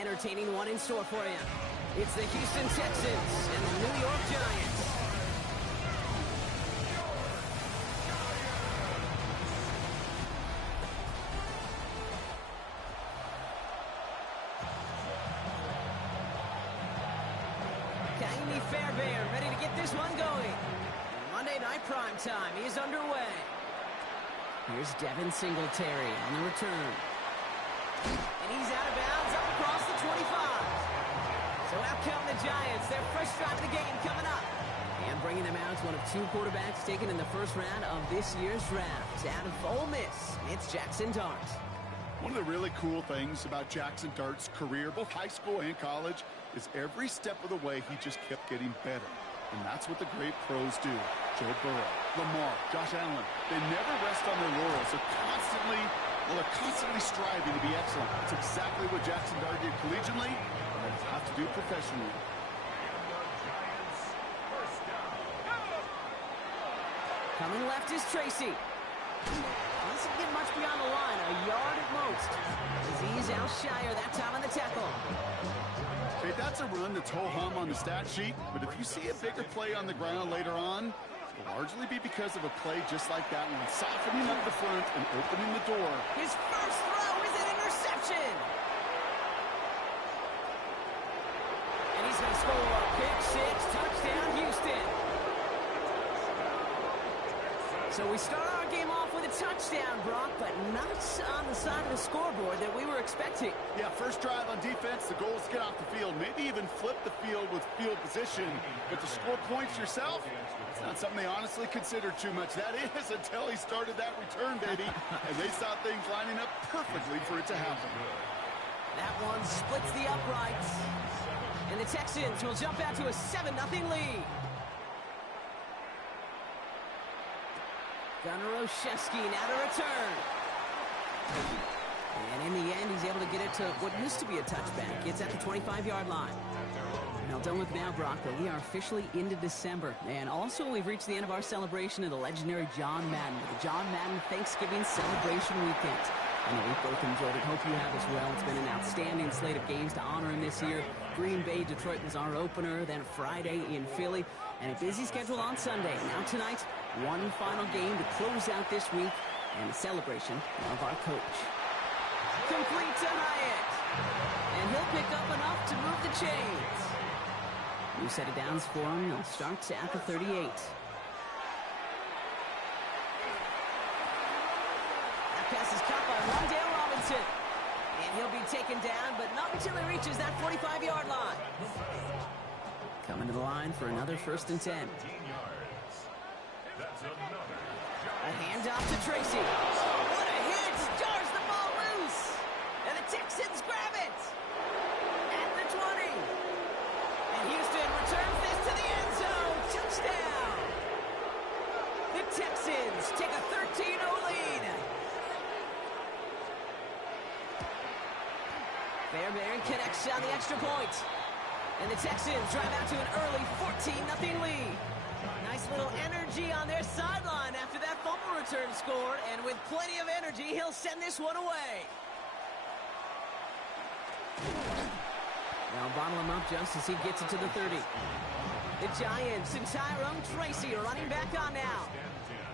entertaining one in store for you. It's the Houston Texans and the New York Giants. Ka'imi Fairbairn ready to get this one going. Monday Night Primetime is underway. Here's Devin Singletary on the return. And he's out of bounds up across the 25. So out come the Giants. Their first drive of the game coming up. And bringing them out is one of two quarterbacks taken in the first round of this year's draft. Out of Ole Miss, it's Jackson Dart. One of the really cool things about Jackson Dart's career, both high school and college, is every step of the way he just kept getting better. And that's what the great pros do. Joe Burrow, Lamar, Josh Allen, they never rest on their laurels. They're constantly striving to be excellent. It's exactly what Jackson Dart did collegiately, and they have to do professionally. Coming left is Tracy. Doesn't get much beyond the line, a yard at most. Azeez Al-Shaair that time on the tackle. Okay, that's a run that's ho-hum on the stat sheet, but if you see a bigger play on the ground later on, it'll largely be because of a play just like that one, softening up the front and opening the door. His first throw is an interception. And he's going to score a pick six, touchdown Houston. So we start our game off with a touchdown, Brock, but not on the side of the scoreboard that we were expecting. Yeah, first drive on defense, the goal is to get off the field, maybe even flip the field with field position. But to score points yourself, it's not something they honestly considered too much. That is until he started that return, baby. And they saw things lining up perfectly for it to happen. That one splits the uprights. And the Texans will jump out to a 7-0 lead. Gunnar Olszewski now to return. And in the end, he's able to get it to what used to be a touchback. It's at the 25-yard line. Now, don't look now, Brock, but we are officially into December. And also, we've reached the end of our celebration of the legendary John Madden, the John Madden Thanksgiving Celebration Weekend. I know we've both enjoyed it. Hope you have as well. It's been an outstanding slate of games to honor him this year. Green Bay, Detroit was our opener, then Friday in Philly, and a busy schedule on Sunday. Now tonight, one final game to close out this week, and a celebration of our coach. Complete to Hyatt, and he'll pick up enough to move the chains. New set of downs for him. They'll start at the 38. Pass is caught by Rondale Robinson. And he'll be taken down, but not until he reaches that 45-yard line. Coming to the line for another 1st and 10. A handoff to Tracy. What a hit! Jars the ball loose. And the Texans grab it. At the 20. And Houston returns this to the end zone. Touchdown. The Texans take a 13-0 lead. Fairbairn connects on the extra point. And the Texans drive out to an early 14-0 lead. Nice little energy on their sideline after that fumble return scored. And with plenty of energy, he'll send this one away. Now bottle him up just as he gets it to the 30. The Giants and Tyrone Tracy are running back on now.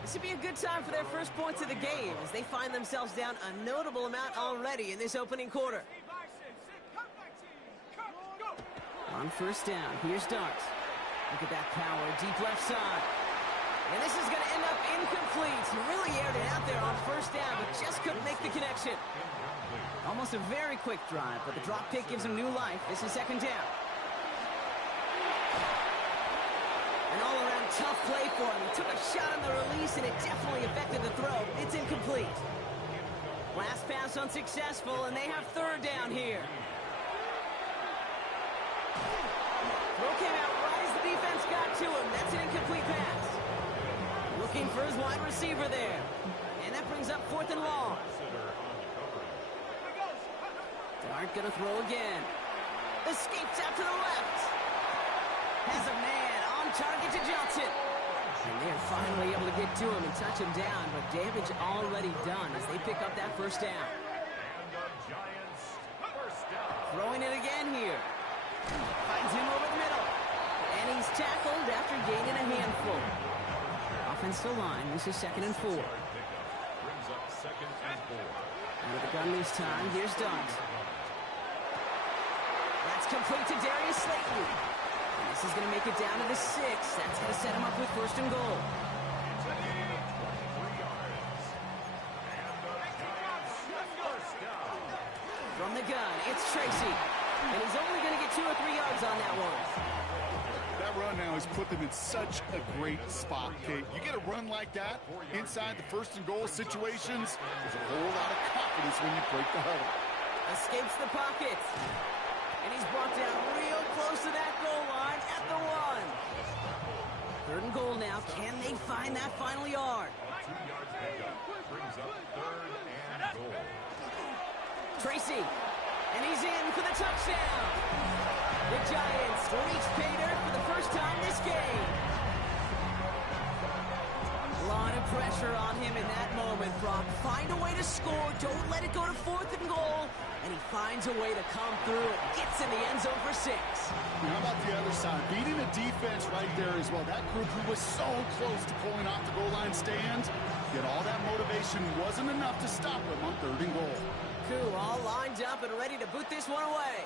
This would be a good time for their first points of the game as they find themselves down a notable amount already in this opening quarter. On 1st down, here's Dart. Look at that power, deep left side. And this is going to end up incomplete. He really aired it out there on 1st down, but just couldn't make the connection. Almost a very quick drive, but the drop kick gives him new life. This is 2nd down. An all-around tough play for him. He took a shot on the release, and it definitely affected the throw. It's incomplete. Last pass unsuccessful, and they have 3rd down here. Throw came out right as the defense got to him. That's an incomplete pass. Looking for his wide receiver there. And that brings up 4th and long. Dart gonna throw again. Escapes out to the left. Has a man on target to Johnson. And they're finally able to get to him and touch him down, but damage already done as they pick up that 1st down. Throwing throwing it again here. Finds him over the middle. And he's tackled after gaining a handful. Offensive line, this is 2nd and 4. Brings up 2nd and 4. And with the gun this time, here's Dart. That's complete to Darius Slayton. And this is going to make it down to the 6. That's going to set him up with 1st and goal. From the gun, it's Tracy. And he's only going to get 2 or 3 yards on that one. That run now has put them in such a great spot, Kate. You get a run like that inside the 1st and goal situations, there's a whole lot of confidence when you break the huddle. Escapes the pocket. And he's brought down real close to that goal line at the 1. 3rd and goal now. Can they find that final yard? 2 yards pickup brings up 3rd and goal. Tracy, and he's in for the touchdown. The Giants reach pay dirt for the first time this game. A lot of pressure on him in that moment, Brock. Find a way to score. Don't let it go to 4th and goal. And he finds a way to come through and gets in the end zone for 6. How about the other side? Beating the defense right there as well. That group who was so close to pulling off the goal line stand, yet all that motivation wasn't enough to stop him on 3rd and goal. Cool, all lined up and ready to boot this one away.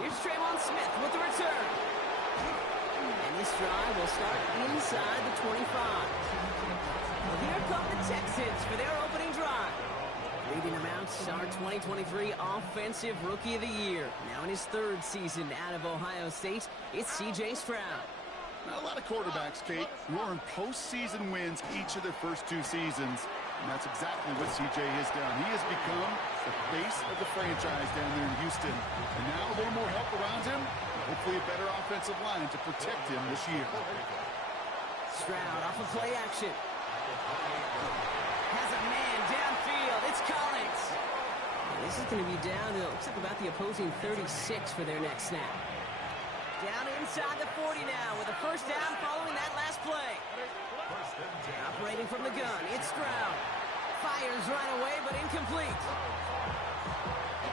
Here's Trayvon Smith with the return. And this drive will start inside the 25. Well, here come the Texans for their opening drive. Leading them out, our 2023 Offensive Rookie of the Year. Now in his 3rd season out of Ohio State, it's C.J. Stroud. Not a lot of quarterbacks, Kate, who earn postseason wins each of their first 2 seasons. And that's exactly what C.J. has done. He has become the face of the franchise down there in Houston. And now a little more help around him, and hopefully a better offensive line to protect him this year. Stroud off of play action. Has a man downfield. It's Collins. And this is going to be down to, looks like about the opposing 36 for their next snap. Down inside the 40 now with a 1st down following that last play. Operating from the gun, it's Stroud. Fires right away, but incomplete.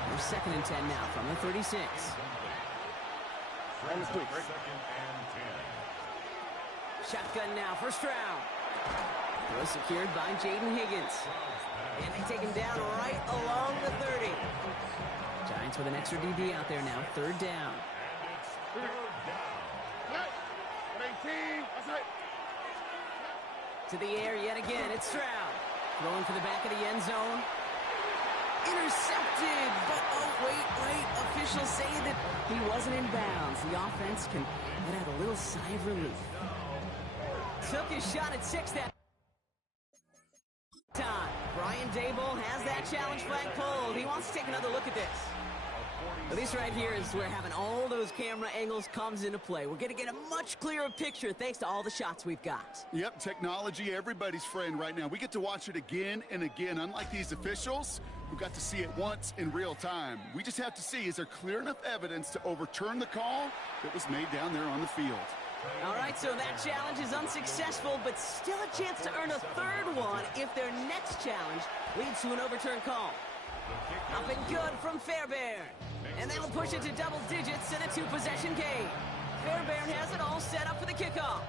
They're 2nd and 10 now from the 36. Shotgun now for Stroud. Throw secured by Jaden Higgins. And they take him down right along the 30. Giants with an extra DB out there now, 3rd down. To the air yet again, it's Stroud. Throwing for the back of the end zone. Intercepted, but oh, wait. Officials say that he wasn't in bounds. The offense can let out a little sigh of relief. Took his shot at 6 that time. Brian Daboll has that challenge flag pulled. He wants to take another look at this. Well, this right here is where having all those camera angles comes into play. We're going to get a much clearer picture thanks to all the shots we've got. Yep, technology, everybody's friend right now. We get to watch it again and again, unlike these officials who got to see it once in real time. We just have to see, is there clear enough evidence to overturn the call that was made down there on the field? All right, so that challenge is unsuccessful, but still a chance to earn a 3rd one if their next challenge leads to an overturned call. Up and good from Fairbairn. And that'll push it to double digits in a 2-possession game. Fairbairn has it all set up for the kickoff.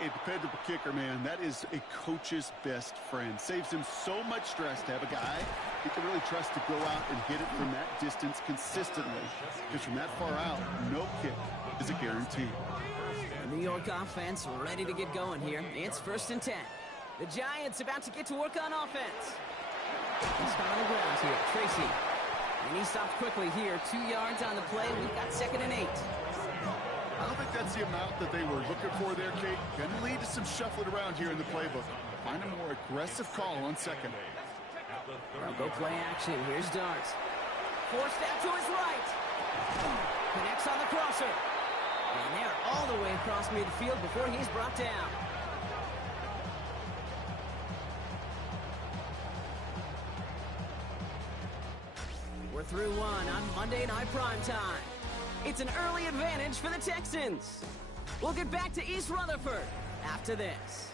A dependable kicker, man. That is a coach's best friend. Saves him so much stress to have a guy he can really trust to go out and hit it from that distance consistently. Because from that far out, no kick is a guarantee. The New York offense ready to get going here. It's 1st and 10. The Giants about to get to work on offense. He's on the ground here, Tracy. And he stops quickly here. 2 yards on the play. We've got 2nd and 8. I don't think that's the amount that they were looking for there, Kate. Can lead to some shuffling around here in the playbook. Find a more aggressive call on 2nd. Now go play action. Here's Dart. Forced out to his right. Connects on the crosser. And they're all the way across midfield before he's brought down. We're through one on Monday Night Primetime. It's an early advantage for the Texans. We'll get back to East Rutherford after this.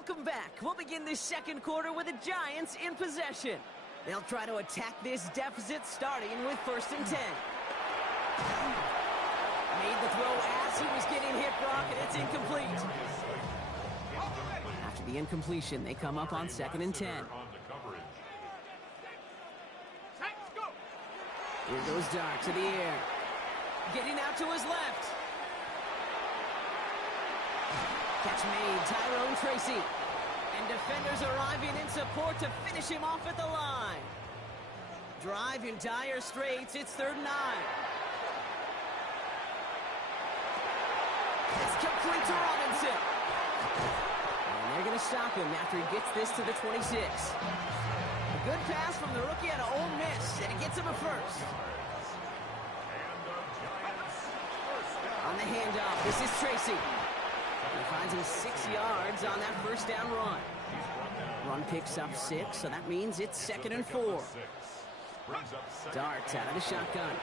Welcome back. We'll begin this second quarter with the Giants in possession. They'll try to attack this deficit starting with 1st and 10. Made the throw as he was getting hit, Brock, and it's incomplete. After the incompletion, they come up on 2nd and 10. Here goes Dart to the air. Getting out to his left. Catch made, Tyrone Tracy. And defenders arriving in support to finish him off at the line. Drive in dire straits, it's 3rd and 9. It's complete to Robinson. And they're going to stop him after he gets this to the 26. A good pass from the rookie out of Ole Miss, and it gets him a first. On the handoff, this is Tracy. He finds him 6 yards on that 1st down run. Run picks up 6, so that means it's 2nd and 4. Darts out of the shotgun.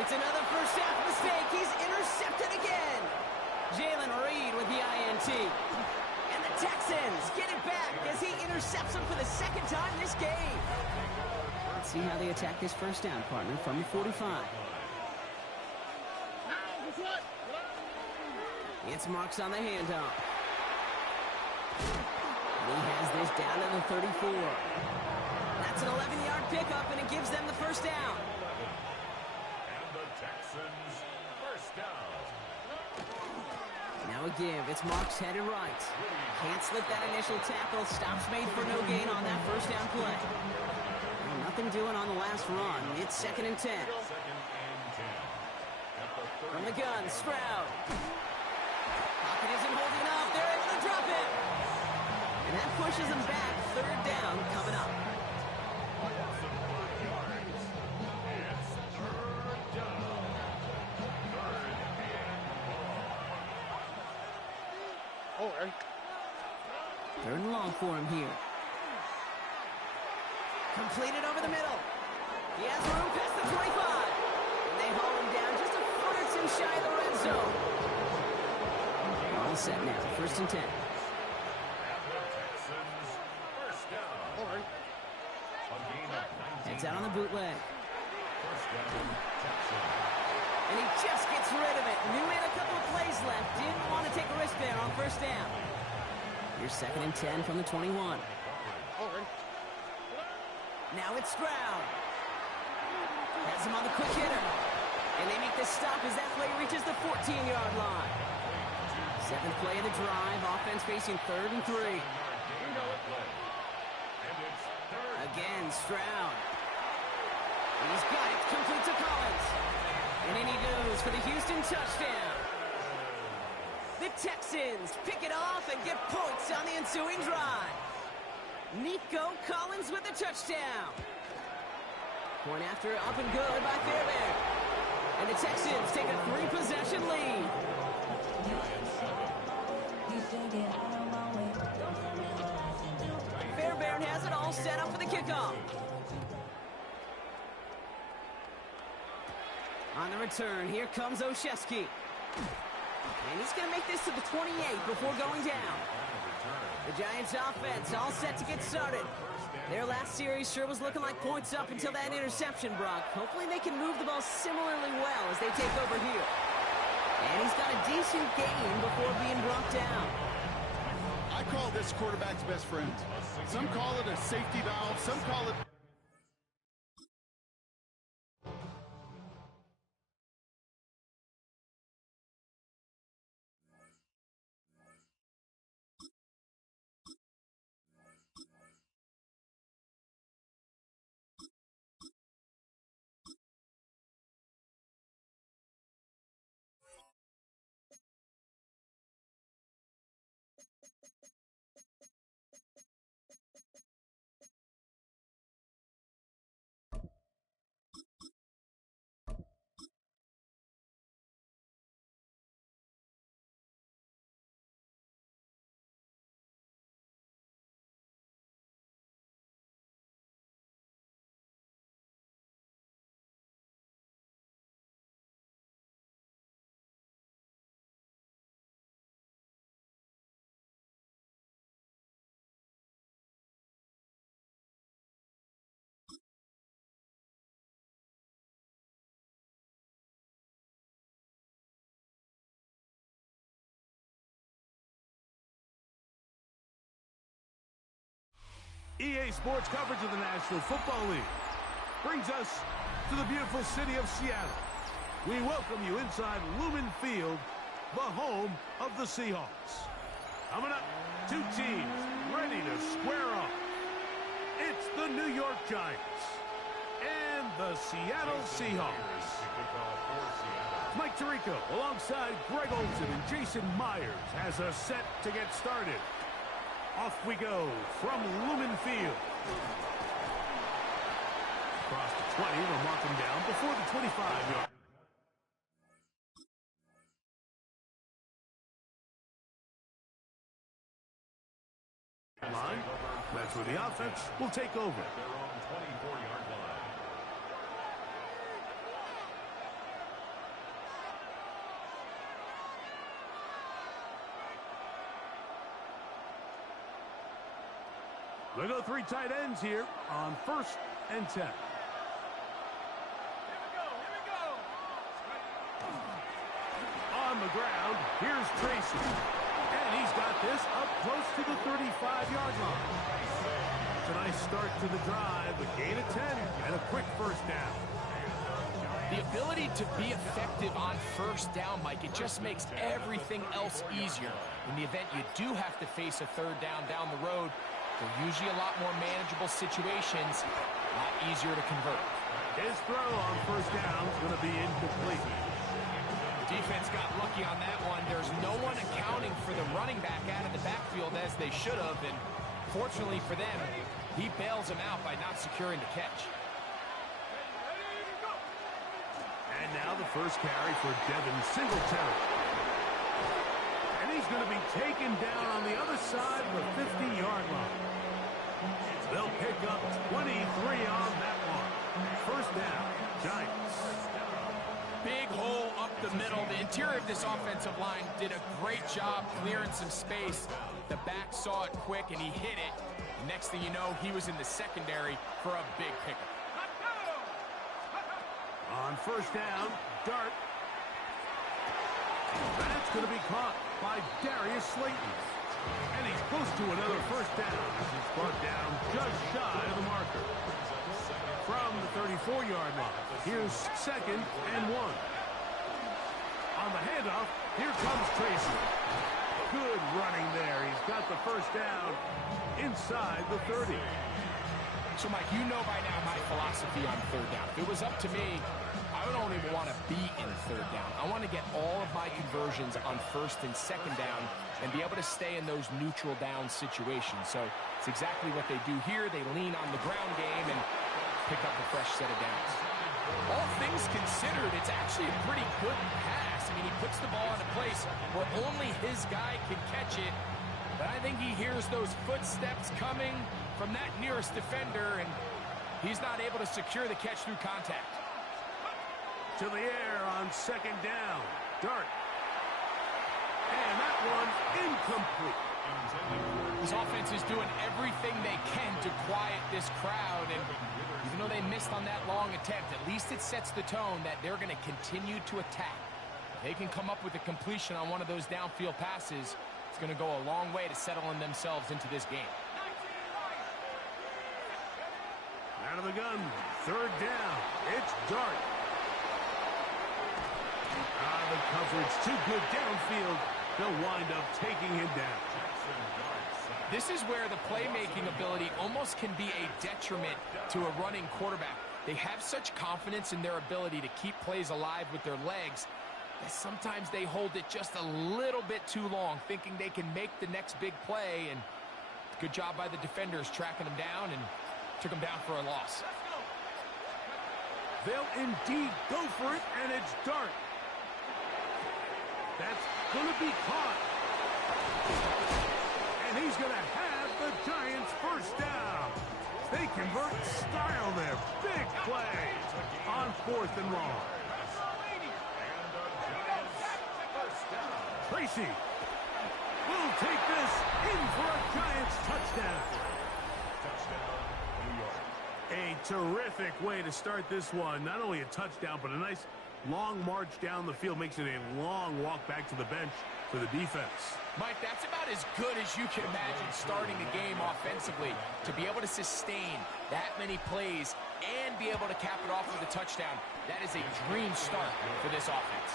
It's another first half mistake. He's intercepted again. Jalen Reed with the INT. And the Texans get it back as he intercepts him for the 2nd time this game. Let's see how they attack this 1st down, partner, from the 45. It's Marks on the handoff. And he has this down to the 34. That's an 11-yard pickup, and it gives them the 1st down. And the Texans, 1st down. Now a give. It's Marks headed right. Can't slip that initial tackle. Stops made for no gain on that 1st down play. Well, nothing doing on the last run. It's 2nd and 10. 2nd and 10. From the gun, Stroud. Pocket isn't holding up. They're able to drop it. And that pushes them back. 3rd down coming up. Third and long for him here. Completed over the middle. He has room past the 25. And they haul him down just a foot or two shy of the red zone. All set now. 1st and 10. Heads out on the bootleg. And he just gets rid of it. Knew he had a couple of plays left. Didn't want to take a risk there on 1st down. Here's 2nd and 10 from the 21. Now it's Stroud. Has him on the quick hitter. And they make the stop as that play reaches the 14-yard line. 7th play of the drive. Offense facing 3rd and 3. Again, Stroud. He's got it. Complete to Collins. And in he goes for the Houston touchdown. The Texans pick it off and get points on the ensuing drive. Nico Collins with the touchdown. Point after up and good by Fairbairn. And the Texans take a 3-possession lead. Fairbairn has it all set up for the kickoff. On the return, here comes Olszewski. And he's going to make this to the 28 before going down. The Giants offense all set to get started. Their last series sure was looking like points up until that interception, Brock. Hopefully they can move the ball similarly well as they take over here. And he's got a decent gain before being brought down. I call this quarterback's best friend. Some call it a safety valve, some call it Today's sports coverage of the National Football League brings us to the beautiful city of Seattle. We welcome you inside Lumen Field, the home of the Seahawks. Coming up, two teams ready to square off. It's the New York Giants and the Seattle Seahawks. Mike Tirico alongside Greg Olsen and Jason Myers has us set to get started. Off we go from Lumen Field. Across the 20, we'll mark them down before the 25-yard. Line. That's where the offense will take over. Their own 24-yard line. They go three tight ends here on 1st and 10. On the ground, here's Tracy. And he's got this up close to the 35-yard line. It's a nice start to the drive, a gain of 10, and a quick first down. The ability to be effective on first down, Mike, it just makes everything else easier. In the event you do have to face a third down the road, they're usually a lot more manageable situations, a lot easier to convert. His throw on first down is going to be incomplete. Defense got lucky on that one. There's no one accounting for the running back out of the backfield as they should have, and fortunately for them, he bails him out by not securing the catch. And now the first carry for Devin Singletary. And he's going to be taken down on the other side of the 50-yard line. They'll pick up 23 on that one. First down, Giants. Big hole up the middle. The interior of this offensive line did a great job clearing some space. The back saw it quick, and he hit it. The next thing you know, he was in the secondary for a big pickup. On first down, Dart. That's going to be caught by Darius Slayton. And he's close to another first down. He's brought down just shy of the marker. From the 34-yard line, here's 2nd and 1. On the handoff, here comes Tracy. Good running there. He's got the first down inside the 30. So, Mike, you know by now my philosophy on third down. If it was up to me, I don't even want to be in third down. I want to get all of my conversions on 1st and 2nd down and be able to stay in those neutral down situations. So it's exactly what they do here. They lean on the ground game and pick up a fresh set of downs. All things considered, it's actually a pretty good pass. I mean, he puts the ball in a place where only his guy can catch it. But I think he hears those footsteps coming from that nearest defender, and he's not able to secure the catch through contact. To the air on 2nd down. Dart. And that one's incomplete. This offense is doing everything they can to quiet this crowd, and even though they missed on that long attempt, at least it sets the tone that they're going to continue to attack. If they can come up with a completion on one of those downfield passes, it's going to go a long way to settling themselves into this game. Out of the gun, 3rd down. It's Dart. The coverage too good downfield. They'll wind up taking him down. This is where the playmaking ability almost can be a detriment to a running quarterback. They have such confidence in their ability to keep plays alive with their legs that sometimes they hold it just a little bit too long, thinking they can make the next big play, and good job by the defenders tracking them down and took them down for a loss. They'll indeed go for it, and it's Dart. That's going to be caught. And he's going to have the Giants first down. They convert style there. Big play on 4th and long. Tracy will take this in for a Giants touchdown. Touchdown, New York. A terrific way to start this one. Not only a touchdown, but a nice long march down the field. Makes it a long walk back to the bench for the defense. Mike, that's about as good as you can imagine starting a game offensively. To be able to sustain that many plays and be able to cap it off with a touchdown, that is a dream start for this offense.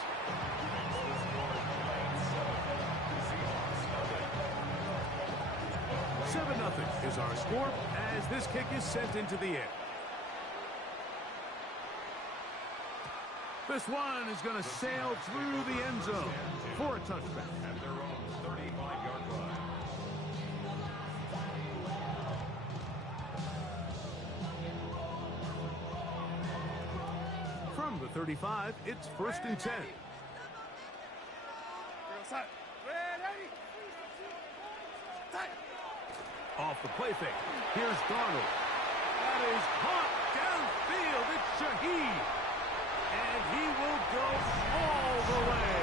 7-0 is our score as this kick is sent into the air. This one is going to sail through the end zone for a touchback. At their own 35-yard line. From the 35, it's 1st and 10. Off the play fake. Here's Darnold. That is caught downfield. It's Shaheed. And he will go all the way.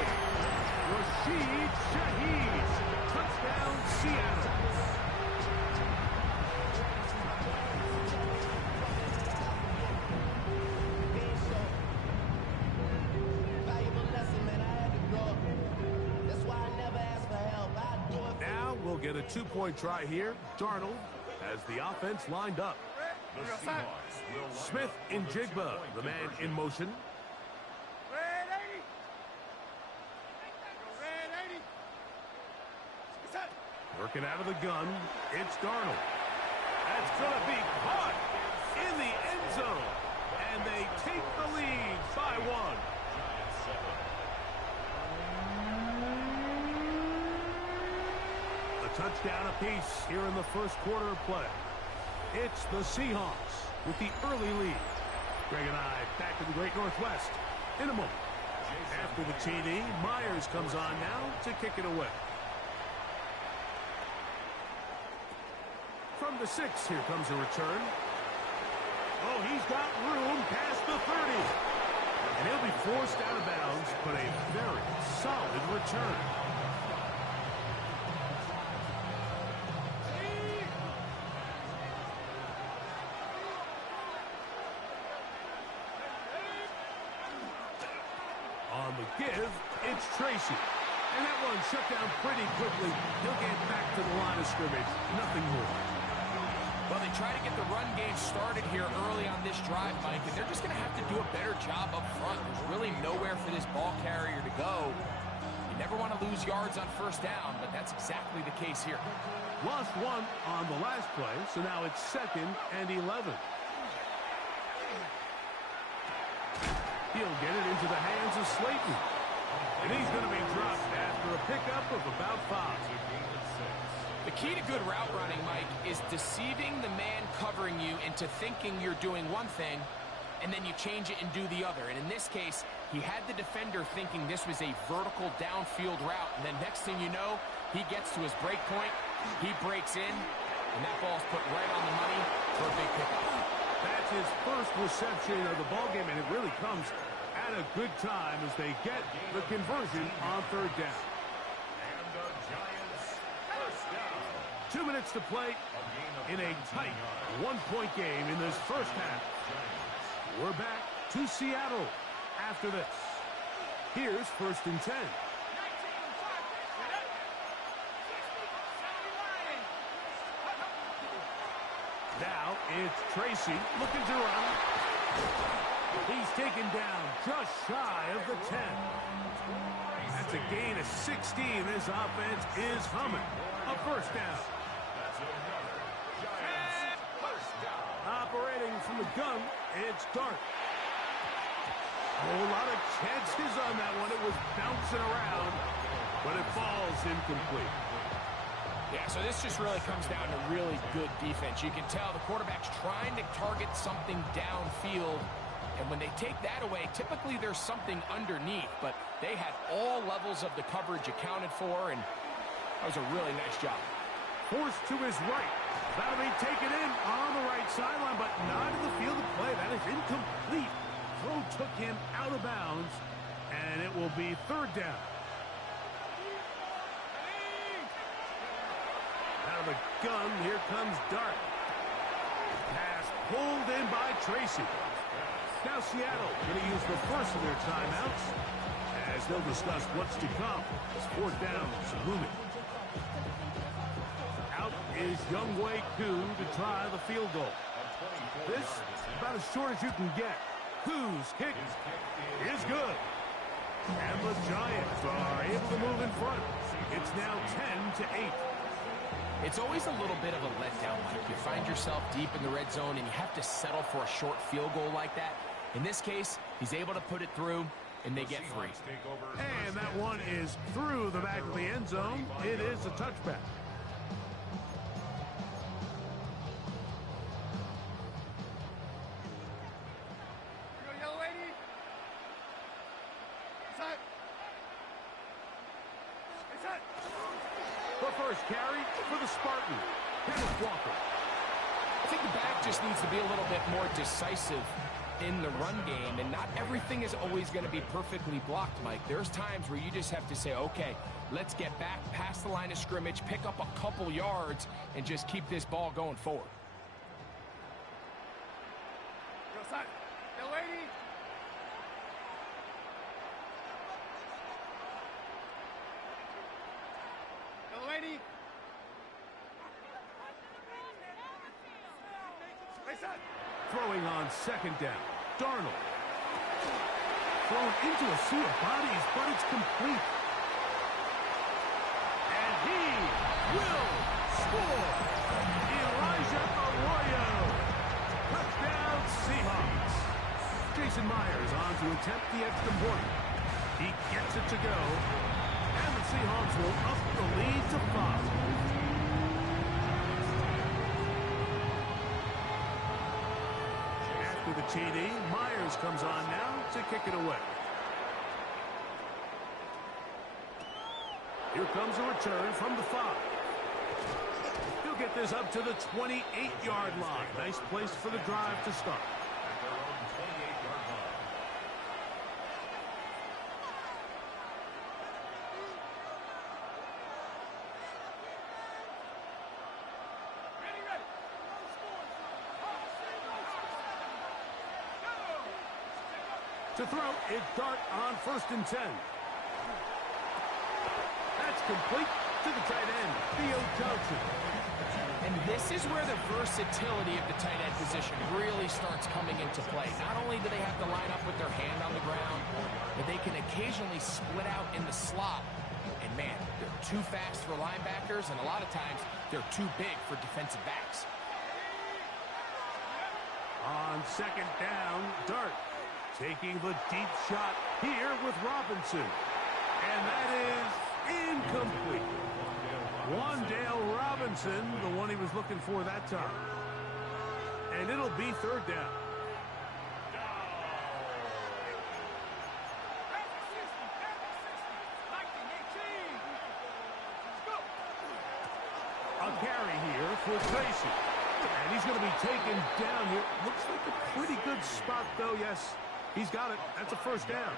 Rashid Shaheed. Touchdown, Seattle. Now we'll get a 2-point try here. Darnold has the offense lined up. The Seahawks will line Smith up in for the Jigba, 2-point the man conversion. in motion. Working out of the gun, it's Darnold. That's going to be caught in the end zone. And they take the lead by 1. A touchdown apiece here in the first quarter of play. It's the Seahawks with the early lead. Greg and I back in the Great Northwest in a moment. After the TD, Myers comes on now to kick it away. From the 6, here comes a return. Oh, he's got room past the 30. And he'll be forced out of bounds, but a very solid return. On the give, it's Tracy. And that one shut down pretty quickly. He'll get back to the line of scrimmage. Nothing more. Well, they try to get the run game started here early on this drive, Mike, and they're just going to have to do a better job up front. There's really nowhere for this ball carrier to go. You never want to lose yards on first down, but that's exactly the case here. Lost 1 on the last play, so now it's 2nd and 11. He'll get it into the hands of Slayton. And he's going to be dropped after a pickup of about 5. The key to good route running, Mike, is deceiving the man covering you into thinking you're doing one thing, and then you change it and do the other. And in this case, he had the defender thinking this was a vertical downfield route, and then next thing you know, he gets to his break point, he breaks in, and that ball's put right on the money for a big pickup. That's his first reception of the ballgame, and it really comes at a good time as they get the conversion on 3rd down. And the Giants first down. 2 minutes to play in a tight 1-point game in this first half. We're back to Seattle after this. Here's 1st and 10. Now it's Tracy looking to run. He's taken down just shy of the 10. That's a gain of 16. This offense is humming. A first down. Operating from the gun, it's Dart. A whole lot of chances on that one. It was bouncing around, but it falls incomplete. Yeah, so this just really comes down to really good defense. You can tell the quarterback's trying to target something downfield, and when they take that away, typically there's something underneath, but they had all levels of the coverage accounted for, and that was a really nice job. Forced to his right. That'll be taken in on the right sideline, but not in the field of play. That is incomplete. Throw took him out of bounds, and it will be 3rd down. Out of the gun, here comes Dart. Pass pulled in by Tracy. Now Seattle going to use the first of their timeouts as they'll discuss what's to come. It's 4th down, looming. Out is Younghoe Koo to try the field goal. This about as short as you can get. Koo's kick is good. And the Giants are able to move in front. It's now 10-8. It's always a little bit of a letdown, Mike. You find yourself deep in the red zone and you have to settle for a short field goal like that. In this case, he's able to put it through, and they get 3. And that one is through the back of the end zone. It is a touchback. The first carry for the Spartan, Kenneth Walker. I think the back just needs to be a little bit more decisive in the run game, and not everything is always going to be perfectly blocked, Mike. There's times where you just have to say, okay, let's get back past the line of scrimmage, pick up a couple yards, and just keep this ball going forward. Throwing on 2nd down, Darnold. Thrown into a sea of bodies, but it's complete. And he will score. Elijah Arroyo. Touchdown Seahawks. Jason Myers on to attempt the extra point. He gets it to go. And the Seahawks will up the lead to 5. The TD, Myers comes on now to kick it away. Here comes a return from the 5. He'll get this up to the 28-yard line. Nice place for the drive to start. To throw, it's Dart on 1st and 10. That's complete to the tight end, Theo Johnson. And this is where the versatility of the tight end position really starts coming into play. Not only do they have to line up with their hand on the ground, but they can occasionally split out in the slot. And man, they're too fast for linebackers, and a lot of times they're too big for defensive backs. On 2nd down, Dart taking the deep shot here with Robinson. And that is incomplete. Wan'Dale Robinson, the one he was looking for that time. And it'll be 3rd down. A carry here for Tracy. And he's going to be taken down here. Looks like a pretty good spot, though. Yes, he's got it. That's a 1st down.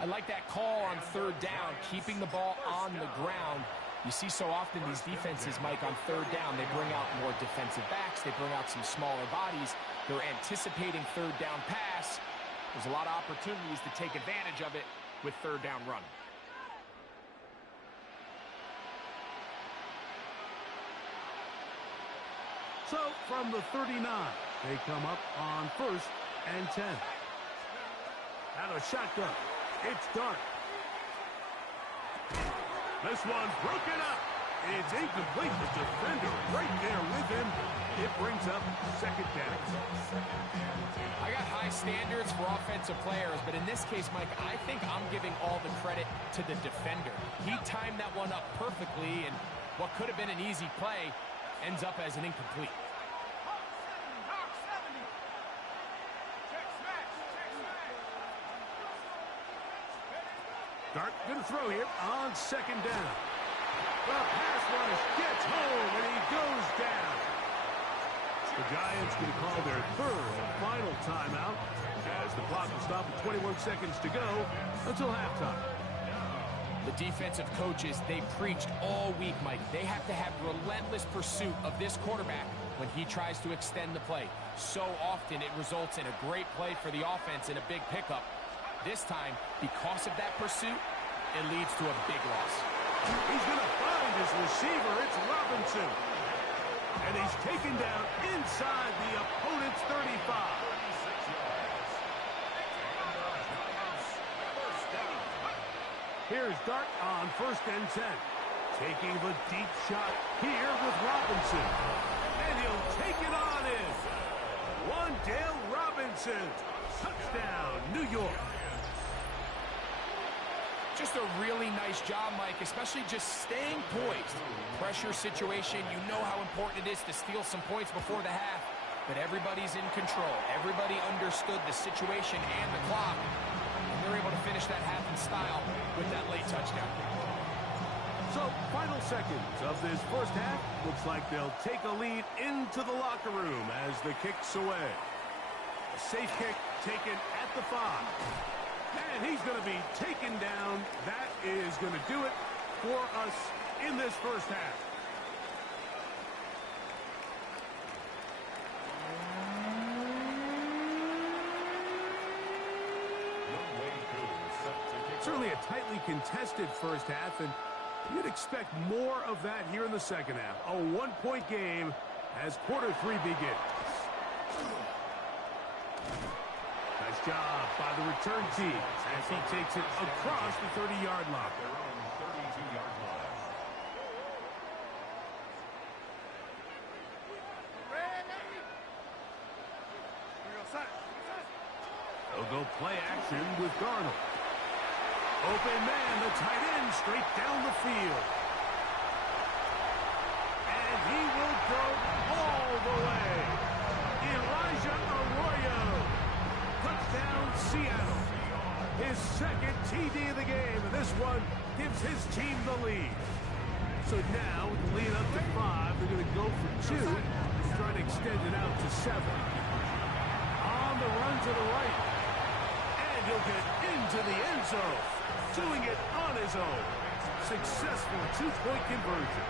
I like that call on 3rd down, keeping the ball on the ground. You see so often these defenses, Mike, on 3rd down, they bring out more defensive backs. They bring out some smaller bodies. They're anticipating 3rd down pass. There's a lot of opportunities to take advantage of it with 3rd down run. So from the 39, they come up on 1st and 10. Out of shotgun, it's Dart. This one's broken up. It's incomplete. The defender right there with him. It brings up 2nd down. I got high standards for offensive players, but in this case, Mike, I think I'm giving all the credit to the defender. He timed that one up perfectly, and what could have been an easy play ends up as an incomplete. Dart going to throw here on 2nd down. The pass rush gets home, and he goes down. The Giants going to call their 3rd and final timeout as the clock will stop at 21 seconds to go until halftime. The defensive coaches, they preached all week, Mike. They have to have relentless pursuit of this quarterback when he tries to extend the play. So often it results in a great play for the offense and a big pickup. This time, because of that pursuit, it leads to a big loss. He's going to find his receiver. It's Robinson. And he's taken down inside the opponent's 35. Here's Dart on 1st and 10. Taking the deep shot here with Robinson. And he'll take it on in. Wan'Dale Robinson. Touchdown, New York. Just a really nice job, Mike, especially just staying poised. Pressure situation, you know how important it is to steal some points before the half, but everybody's in control. Everybody understood the situation and the clock, and they're able to finish that half in style with that late touchdown. So, final seconds of this first half. Looks like they'll take a lead into the locker room as the kick's away. A safe kick taken at the 5. And he's going to be taken down. That is going to do it for us in this first half. Certainly a tightly contested first half, and you'd expect more of that here in the second half. A one-point game as quarter 3 begins. Nice job by the return team as he takes it across the 30-yard line. They'll go play action with Darnold. Open man, the tight end, straight down the field. And he will go all the way. Elijah Arroyo. Touchdown, Seattle. His second TD of the game, and this one gives his team the lead. So now, with the lead up to 5, they're going to go for 2, trying to extend it out to 7. On the run to the right. And he'll get into the end zone. Doing it on his own. Successful 2-point conversion.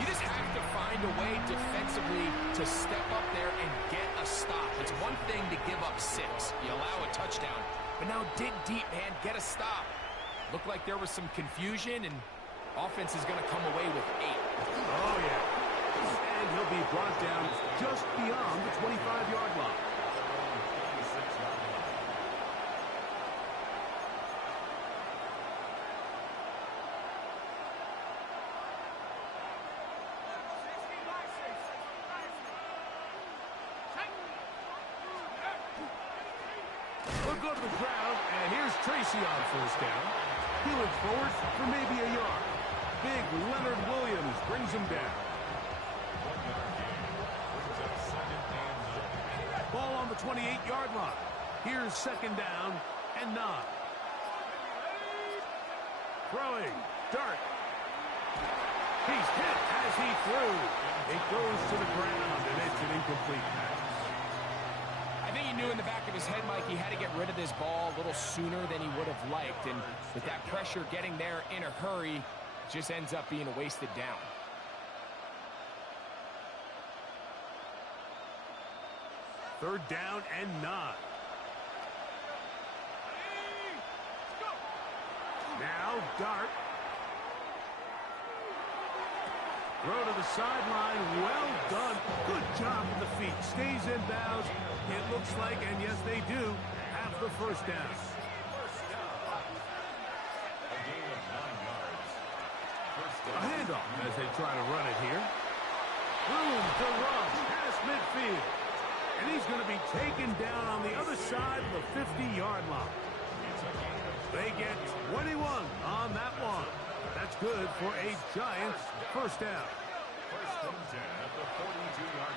You just have to find a way defensively to step up there and get a stop. It's one thing to give up 6. You allow a touchdown. But now dig deep, man. Get a stop. Looked like there was some confusion, and offense is going to come away with 8. Oh, yeah. And he'll be brought down just beyond the 25-yard line. We'll go to the ground, and here's Tracy on 1st down. Peeling forward for maybe a yard. Big Leonard Williams brings him down. Ball on the 28-yard line. Here's 2nd down and 9. Throwing. Dart. He's hit as he threw. It goes to the ground, and it's an incomplete pass. I think he knew in the back of his head, Mike, he had to get rid of this ball a little sooner than he would have liked. And with that pressure getting there in a hurry, it just ends up being a wasted down. Third down and 9. Now Dart. Throw to the sideline. Well done. Good job with the feet. Stays in bounds. It looks like, and yes, they do, have the first down. A handoff as they try to run it here. Room to run past midfield. And he's going to be taken down on the other side of the 50-yard line. They get 21 on that one. That's good for a Giants first down.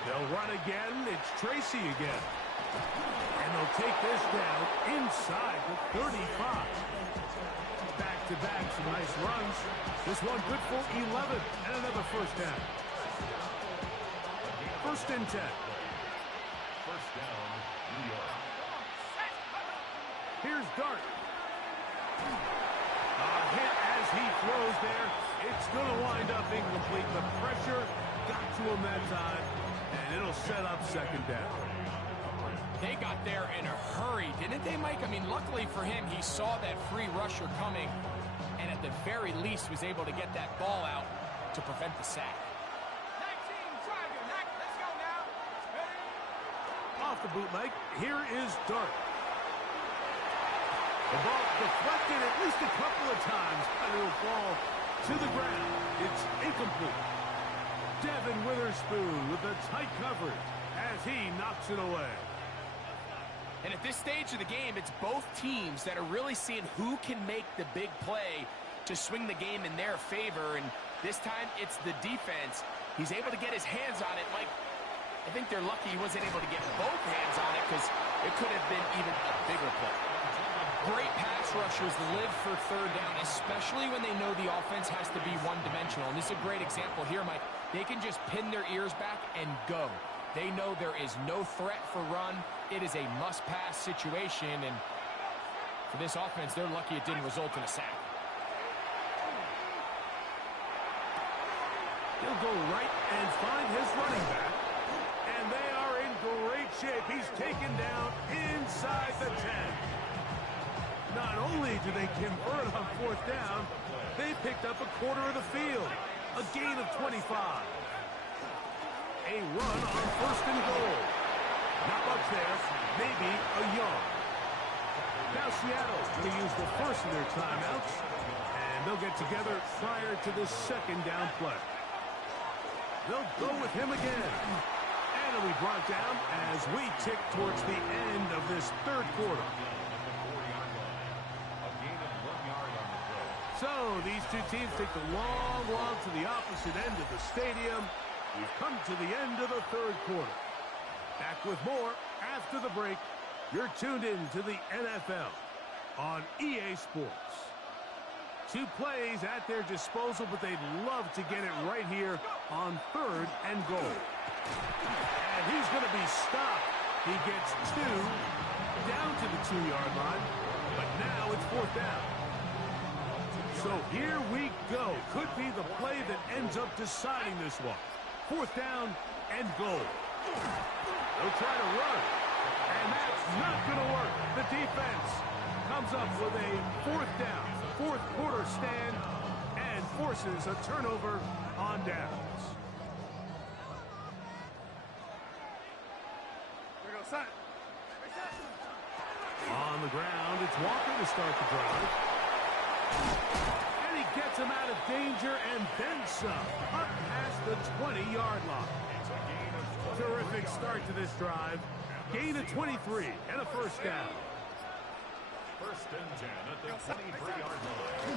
They'll run again. It's Tracy again. And they'll take this down inside the 35. Back-to-back, some nice runs. This one good for 11 and another first down. 1st and 10. First down, New York. Here's Dart. A hit as he throws there. It's going to wind up incomplete. The pressure got to him that time, and it'll set up 2nd down. They got there in a hurry, didn't they, Mike? I mean, luckily for him, he saw that free rusher coming and at the very least was able to get that ball out to prevent the sack. Off the bootleg, here is Dart. The ball deflected at least a couple of times, and it will fall to the ground. It's incomplete. Devin Witherspoon with the tight coverage as he knocks it away. And at this stage of the game, it's both teams that are really seeing who can make the big play to swing the game in their favor. And this time, it's the defense. He's able to get his hands on it. Mike, I think they're lucky he wasn't able to get both hands on it because it could have been even a bigger play. Great pass rushers live for third down, especially when they know the offense has to be one-dimensional. And this is a great example here, Mike. They can just pin their ears back and go. They know there is no threat for run. It is a must-pass situation, and for this offense, they're lucky it didn't result in a sack. He'll go right and find his running back, and they are in great shape. He's taken down inside the 10. Not only do they convert on fourth down, they picked up a quarter of the field, a gain of 25. A run on first and goal. Not much there, maybe a yard. Now Seattle will use the first of their timeouts, and they'll get together prior to the second down play. They'll go with him again. And it'll be brought down as we tick towards the end of this third quarter. So these two teams take the long walk to the opposite end of the stadium. We've come to the end of the third quarter. Back with more after the break. You're tuned in to the NFL on EA Sports. Two plays at their disposal, but they'd love to get it right here on third and goal. And he's going to be stopped. He gets two down to the 2-yard line, but now it's fourth down. So here we go. Could be the play that ends up deciding this one. Fourth down and goal. They'll try to run, and that's not going to work. The defense comes up with a fourth down, fourth quarter stand, and forces a turnover on downs. Here goes Sutton. On the ground, it's Walker to start the drive. And he gets him out of danger and then some, up past the 20-yard line. Terrific start to this drive. Gain of 23 and a first down. First and 10 at the 23-yard line.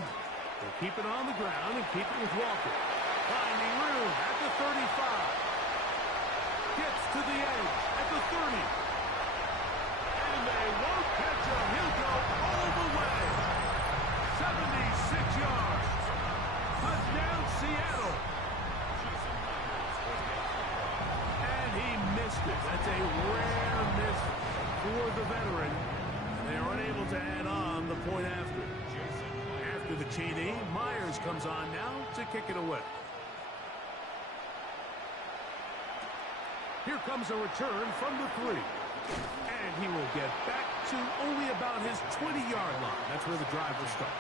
They'll keep it on the ground and keep it with Walker. Finding room at the 35. Gets to the edge at the 30. And they won't catch him. He'll go all the way. 76 yards. Touchdown, Seattle. And he missed it. That's a rare miss for the veteran. They are unable to add on the point after. After the TD, Myers comes on now to kick it away. Here comes a return from the 3. And he will get back to only about his 20-yard line. That's where the drive will start.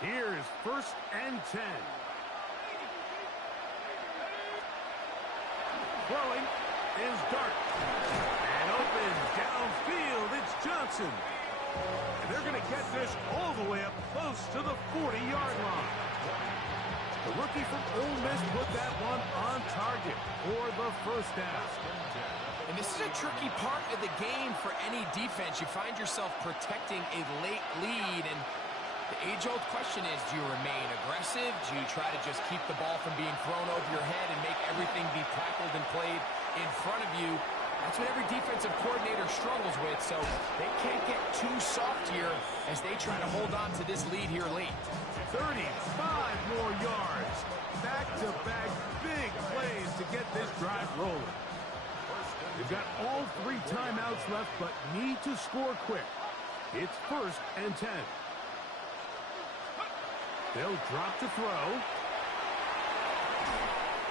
Here is first and 10. Throwing is Dart. And open downfield, it's Johnson. And they're going to get this all the way up close to the 40-yard line. The rookie from Ole Miss put that one on target for the first down. And this is a tricky part of the game for any defense. You find yourself protecting a late lead, and the age-old question is, do you remain aggressive? Do you try to just keep the ball from being thrown over your head and make everything be tackled and played in front of you? That's what every defensive coordinator struggles with, so they can't get too soft here as they try to hold on to this lead here late. 35 more yards. Back-to-back big plays to get this drive rolling. They've got all 3 timeouts left, but need to score quick. It's first and 10. They'll drop to throw.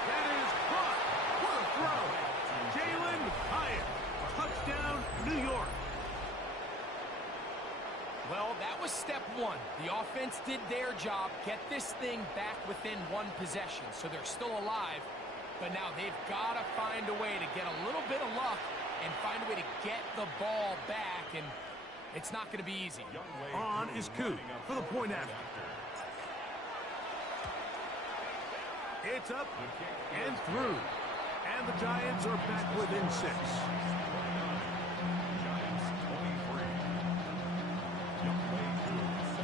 That is caught. What a throw. Jalin Hyatt. Touchdown, New York. Well, that was step one. The offense did their job, get this thing back within one possession, so they're still alive. But now they've got to find a way to get a little bit of luck and find a way to get the ball back, and it's not going to be easy. On is Coop for the point after. It's up and through. And the Giants are back within 6.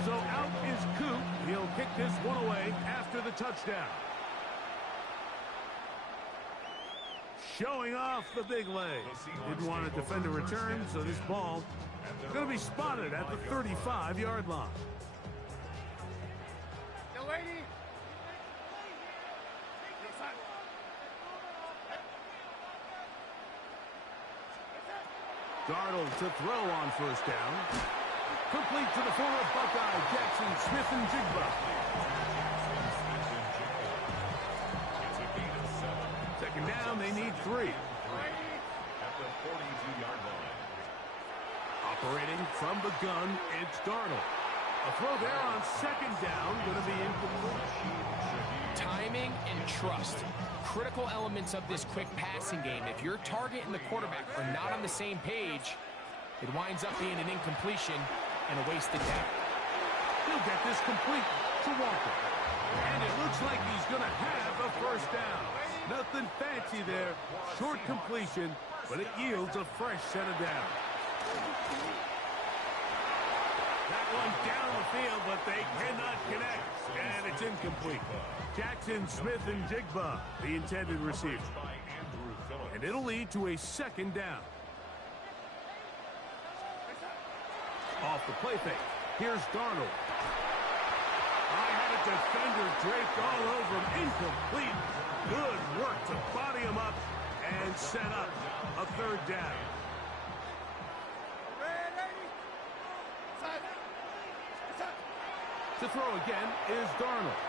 So out is Coop. He'll kick this one away after the touchdown. Showing off the big leg. Didn't want to defend a return, so this ball is going to be spotted at the 35-yard line. Darnold to throw on first down. Complete to the former Buckeye, Jackson Smith-Njigba. Second down, they need 3. At the 42-yard line. Operating from the gun, it's Darnold. A throw there on second down, going to be incomplete. Timing and trust. Critical elements of this quick passing game. If your target and the quarterback are not on the same page, it winds up being an incompletion and a wasted down. He'll get this complete to Walker. And it looks like he's going to have a first down. Nothing fancy there. Short completion, but it yields a fresh set of downs. That one down the field, but they cannot connect. And it's incomplete. Jackson Smith-Njigba, the intended receiver. And it'll lead to a second down. Off the play fake. Here's Darnold. I had a defender draped all over him. Incomplete. Good work to body him up and set up a third down. To throw again is Darnold.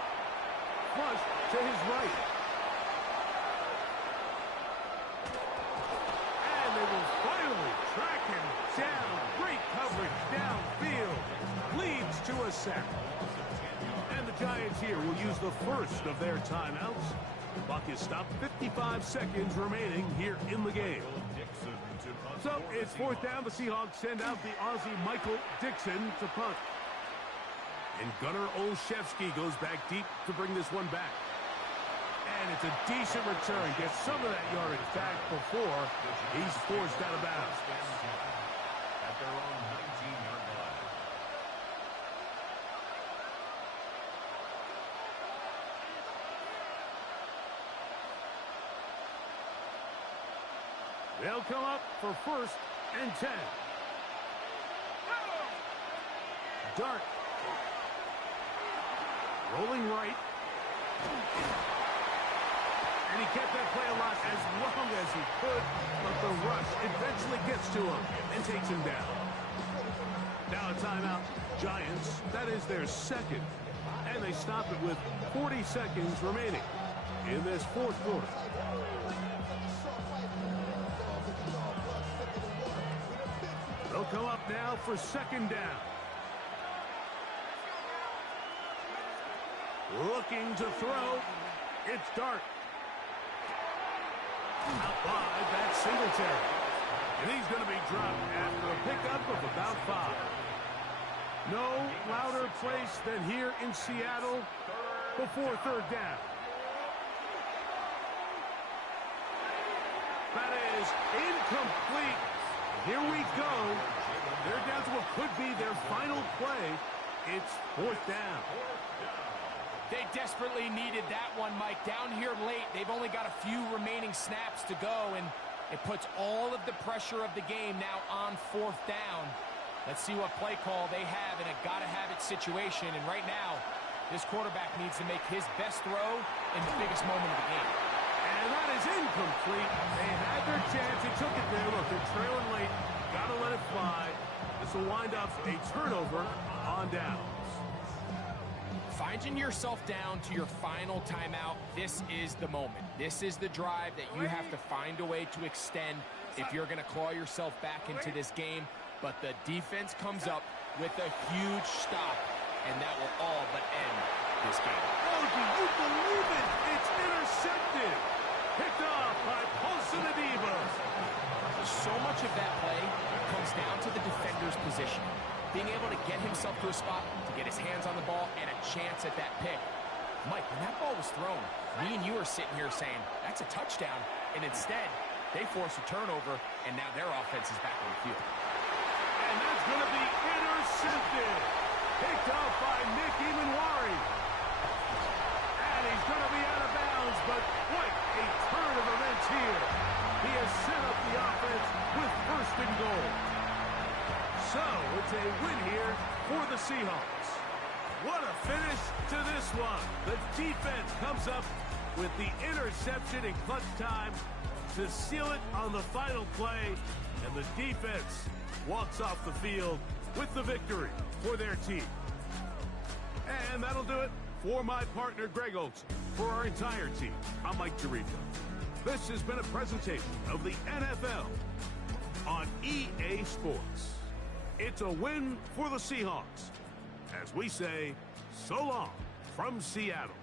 Flush to his right. And they will finally track him down. Great coverage downfield. Leads to a sack. And the Giants here will use the first of their timeouts. Clock is stopped. 55 seconds remaining here in the game. So it's fourth down. The Seahawks send out the Aussie Michael Dixon to punt. And Gunnar Olszewski goes back deep to bring this one back. And it's a decent return. Gets some of that yardage back before he's forced out of bounds. At their own 19-yard line. They'll come up for first and 10. Dart. Rolling right. And he kept that play alive as long as he could, but the rush eventually gets to him and takes him down. Now a timeout. Giants, that is their second. And they stop it with 40 seconds remaining in this fourth quarter. They'll come up now for second down. Looking to throw. It's Dart. Out wide, that's Singletary. And he's going to be dropped after a pickup of about 5. No louder place than here in Seattle before third down. That is incomplete. Here we go. They're down to what could be their final play. It's fourth down. They desperately needed that one, Mike. Down here late, they've only got a few remaining snaps to go, and it puts all of the pressure of the game now on fourth down. Let's see what play call they have in a gotta-have-it situation. And right now, this quarterback needs to make his best throw in the biggest moment of the game. And that is incomplete. They had their chance. They took it there. Look, they're trailing late. Gotta let it fly. This will wind up a turnover on downs. Finding yourself down to your final timeout, this is the moment. This is the drive that you have to find a way to extend if you're going to claw yourself back into this game. But the defense comes up with a huge stop, and that will all but end this game. Oh, do you believe it? It's intercepted. Picked off by Paulson Adebo. So much of that play comes down to the defender's position. Being able to get himself to a spot, to get his hands on the ball, and a chance at that pick. Mike, when that ball was thrown, me and you are sitting here saying, that's a touchdown. And instead, they force a turnover, and now their offense is back on the field. And that's going to be intercepted. Picked off by Nick Emanwari. And he's going to be out of bounds, but what a turn of events here. He has set up the offense with first and goal. So it's a win here for the Seahawks. What a finish to this one. The defense comes up with the interception in clutch time to seal it on the final play, and the defense walks off the field with the victory for their team. And that'll do it for my partner Greg Olsen. For our entire team, I'm Mike Tirico. This has been a presentation of the NFL on EA Sports. It's a win for the Seahawks, as we say, so long from Seattle.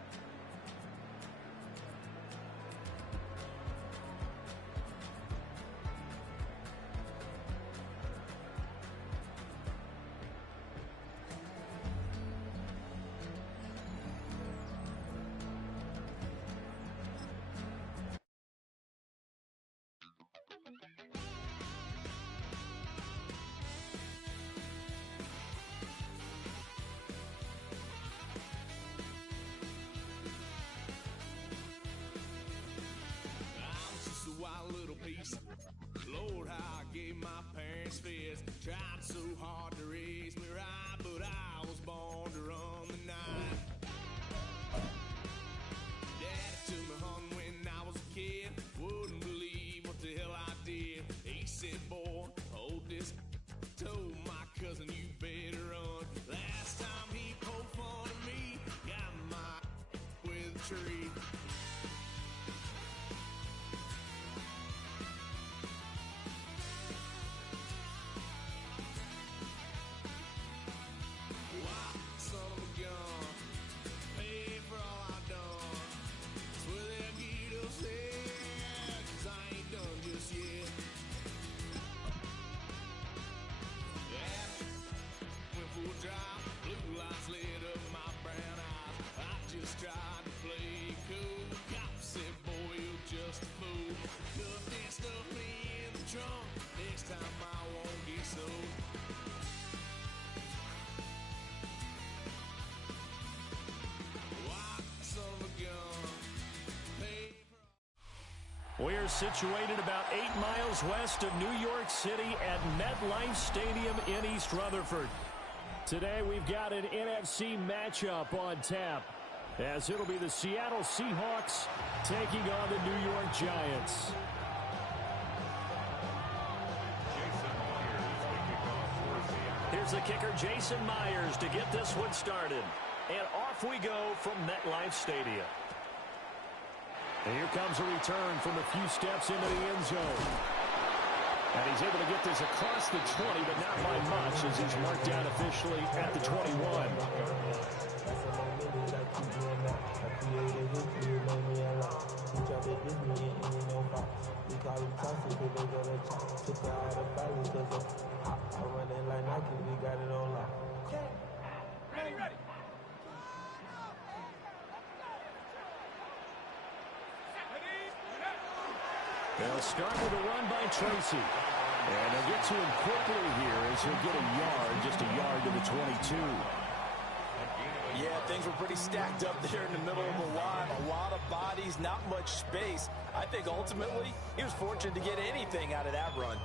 Lord, how I gave my parents fist. Tried so hard to raise me right, but I was born to run the night. Daddy took me home when I was a kid. Wouldn't believe what the hell I did. He said, boy, hold this. Told my cousin, you better run. Last time he poked fun at me, got my with a tree. We're situated about 8 miles west of New York City at MetLife Stadium in East Rutherford. Today we've got an NFC matchup on tap, as it'll be the Seattle Seahawks taking on the New York Giants. Here's the kicker, Jason Myers, to get this one started. And off we go from MetLife Stadium. And here comes a return from a few steps into the end zone. And he's able to get this across the 20, but not by much, as he's marked down officially at the 21. Ready. They'll start with a run by Tracy. And they'll get to him quickly here as he'll get a yard, just a yard to the 22. Yeah, things were pretty stacked up there in the middle of the line. A lot of bodies, not much space. I think ultimately he was fortunate to get anything out of that run.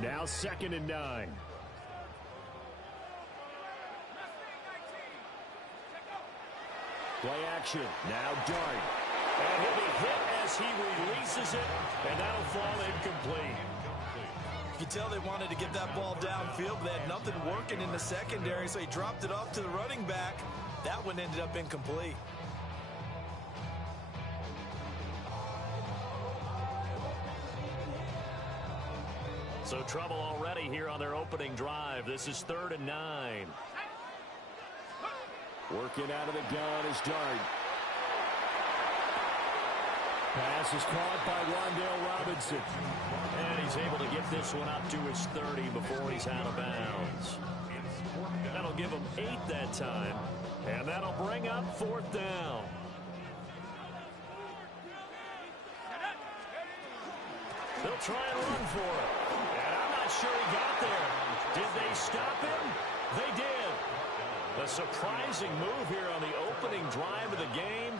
Now 2nd and 9. Play action. Now Dart. And he'll be hit as he releases it, and that'll fall incomplete. You tell they wanted to get that ball downfield, but they had nothing working in the secondary, so he dropped it off to the running back. That one ended up incomplete. So trouble already here on their opening drive. This is 3rd and 9. Working out of the gun is Dart. Pass is caught by Wan'Dale Robinson. And he's able to get this one up to his 30 before he's out of bounds. That'll give him 8 that time. And that'll bring up 4th down. They'll try and run for it. And I'm not sure he got there. Did they stop him? They did. A surprising move here on the opening drive of the game.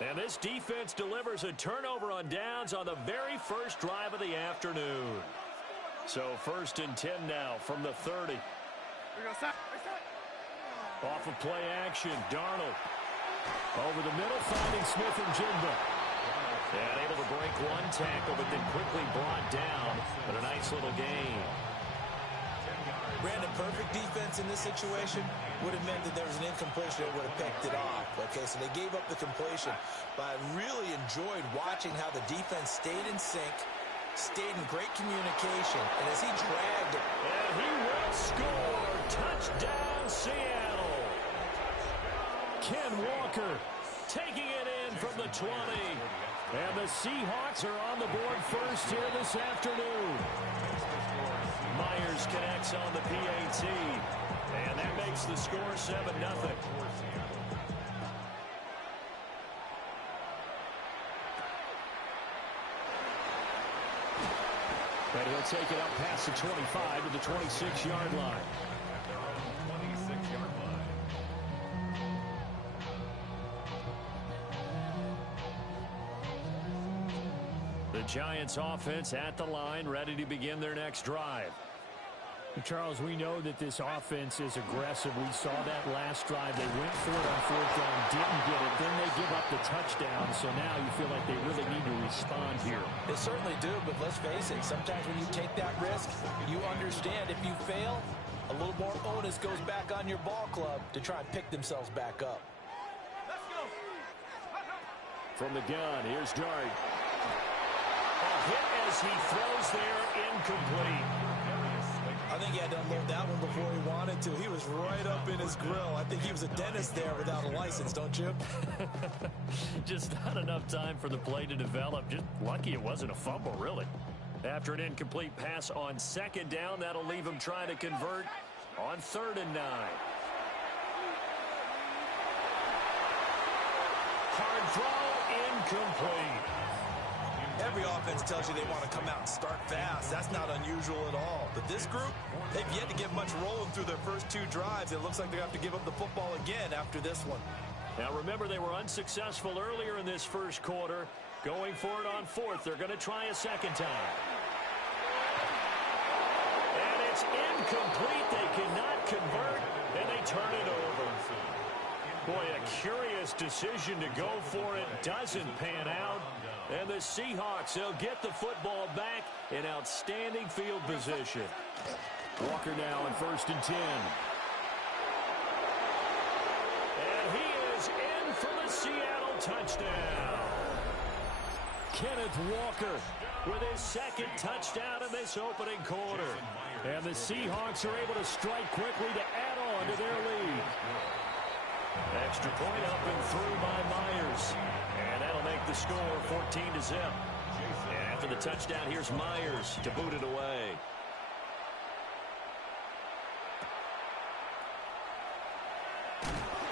And this defense delivers a turnover on downs on the very first drive of the afternoon. So 1st and 10 now from the 30. Off of play action, Darnold. Over the middle, finding Smith and Jigba. And able to break one tackle, but then quickly brought down. But a nice little gain. Brandon, perfect defense in this situation would have meant that there was an incompletion that would have picked it off. Okay, so they gave up the completion. But I really enjoyed watching how the defense stayed in sync, stayed in great communication, and as he dragged it. And he will score. Touchdown, Seattle. Ken Walker taking it in from the 20. And the Seahawks are on the board first here this afternoon. Myers connects on the PAT. And that makes the score 7-0. But he'll take it up past the 25 to the 26-yard line. The Giants offense at the line, ready to begin their next drive. Charles, we know that this offense is aggressive. We saw that last drive. They went for it on 4th down, didn't get it. Then they give up the touchdown. So now you feel like they really need to respond here. They certainly do, but let's face it. Sometimes when you take that risk, you understand if you fail, a little more onus goes back on your ball club to try and pick themselves back up. From the gun, here's Dart. A hit as he throws there, incomplete. I think he had to unload that one before he wanted to. He was right up in his grill. I think he was a dentist there without a license, don't you? Just not enough time for the play to develop. Just lucky it wasn't a fumble, really. After an incomplete pass on 2nd down, that'll leave him trying to convert on 3rd and 9. Hard throw, incomplete. Every offense tells you they want to come out and start fast. That's not unusual at all. But this group, they've yet to get much rolling through their first 2 drives. It looks like they have to give up the football again after this one. Now remember, they were unsuccessful earlier in this first quarter. Going for it on 4th. They're going to try a 2nd time. And it's incomplete. They cannot convert, and they turn it over. Boy, a curious decision to go for it. Doesn't pan out. And the Seahawks, they'll get the football back in outstanding field position. Walker now on 1st and 10. And he is in for the Seattle touchdown. Kenneth Walker with his 2nd touchdown in this opening quarter. And the Seahawks are able to strike quickly to add on to their lead. Extra point up and through by Myers. And that'll make the score 14-0. And after the touchdown, here's Myers to boot it away.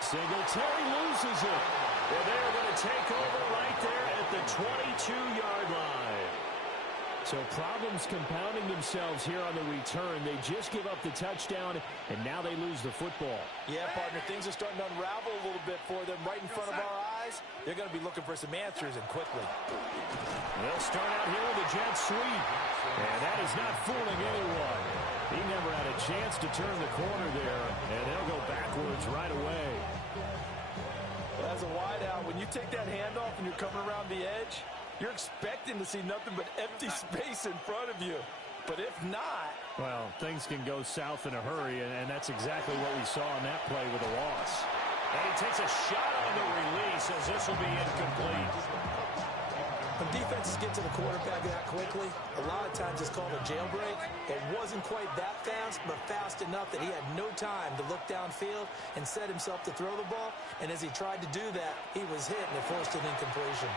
Singletary loses it. Well, they're going to take over right there at the 22-yard line. So problems compounding themselves here on the return. They just give up the touchdown, and now they lose the football. Yeah, partner, things are starting to unravel a little bit for them right in front of our eyes. They're going to be looking for some answers, and quickly. They'll start out here with a jet sweep. And that is not fooling anyone. He never had a chance to turn the corner there, and they'll go backwards right away. As a wideout, when you take that handoff and you're coming around the edge, you're expecting to see nothing but empty space in front of you. But if not... Well, things can go south in a hurry, and that's exactly what we saw in that play with a loss. And he takes a shot on the release as this will be incomplete. When defenses get to the quarterback that quickly, a lot of times it's called a jailbreak. It wasn't quite that fast, but fast enough that he had no time to look downfield and set himself to throw the ball. And as he tried to do that, he was hit and it forced an incompletion.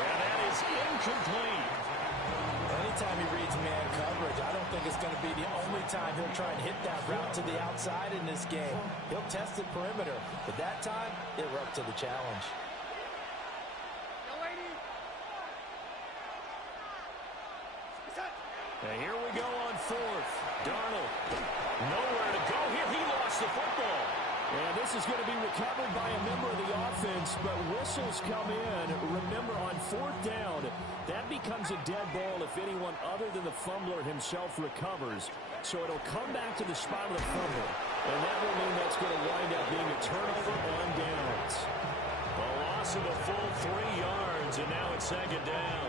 And that is incomplete. Anytime he reads man coverage, I don't think it's going to be the only time he'll try and hit that route to the outside in this game. He'll test the perimeter, but that time, they were up to the challenge. And here we go on fourth. Darnold, nowhere to go here. He lost the football. And this is going to be recovered by a member of the offense, but whistles come in. Remember, on fourth down, that becomes a dead ball if anyone other than the fumbler himself recovers. So it'll come back to the spot of the fumble, and that will mean that's going to wind up being a turnover on downs. A loss of a full 3 yards, and now it's second down.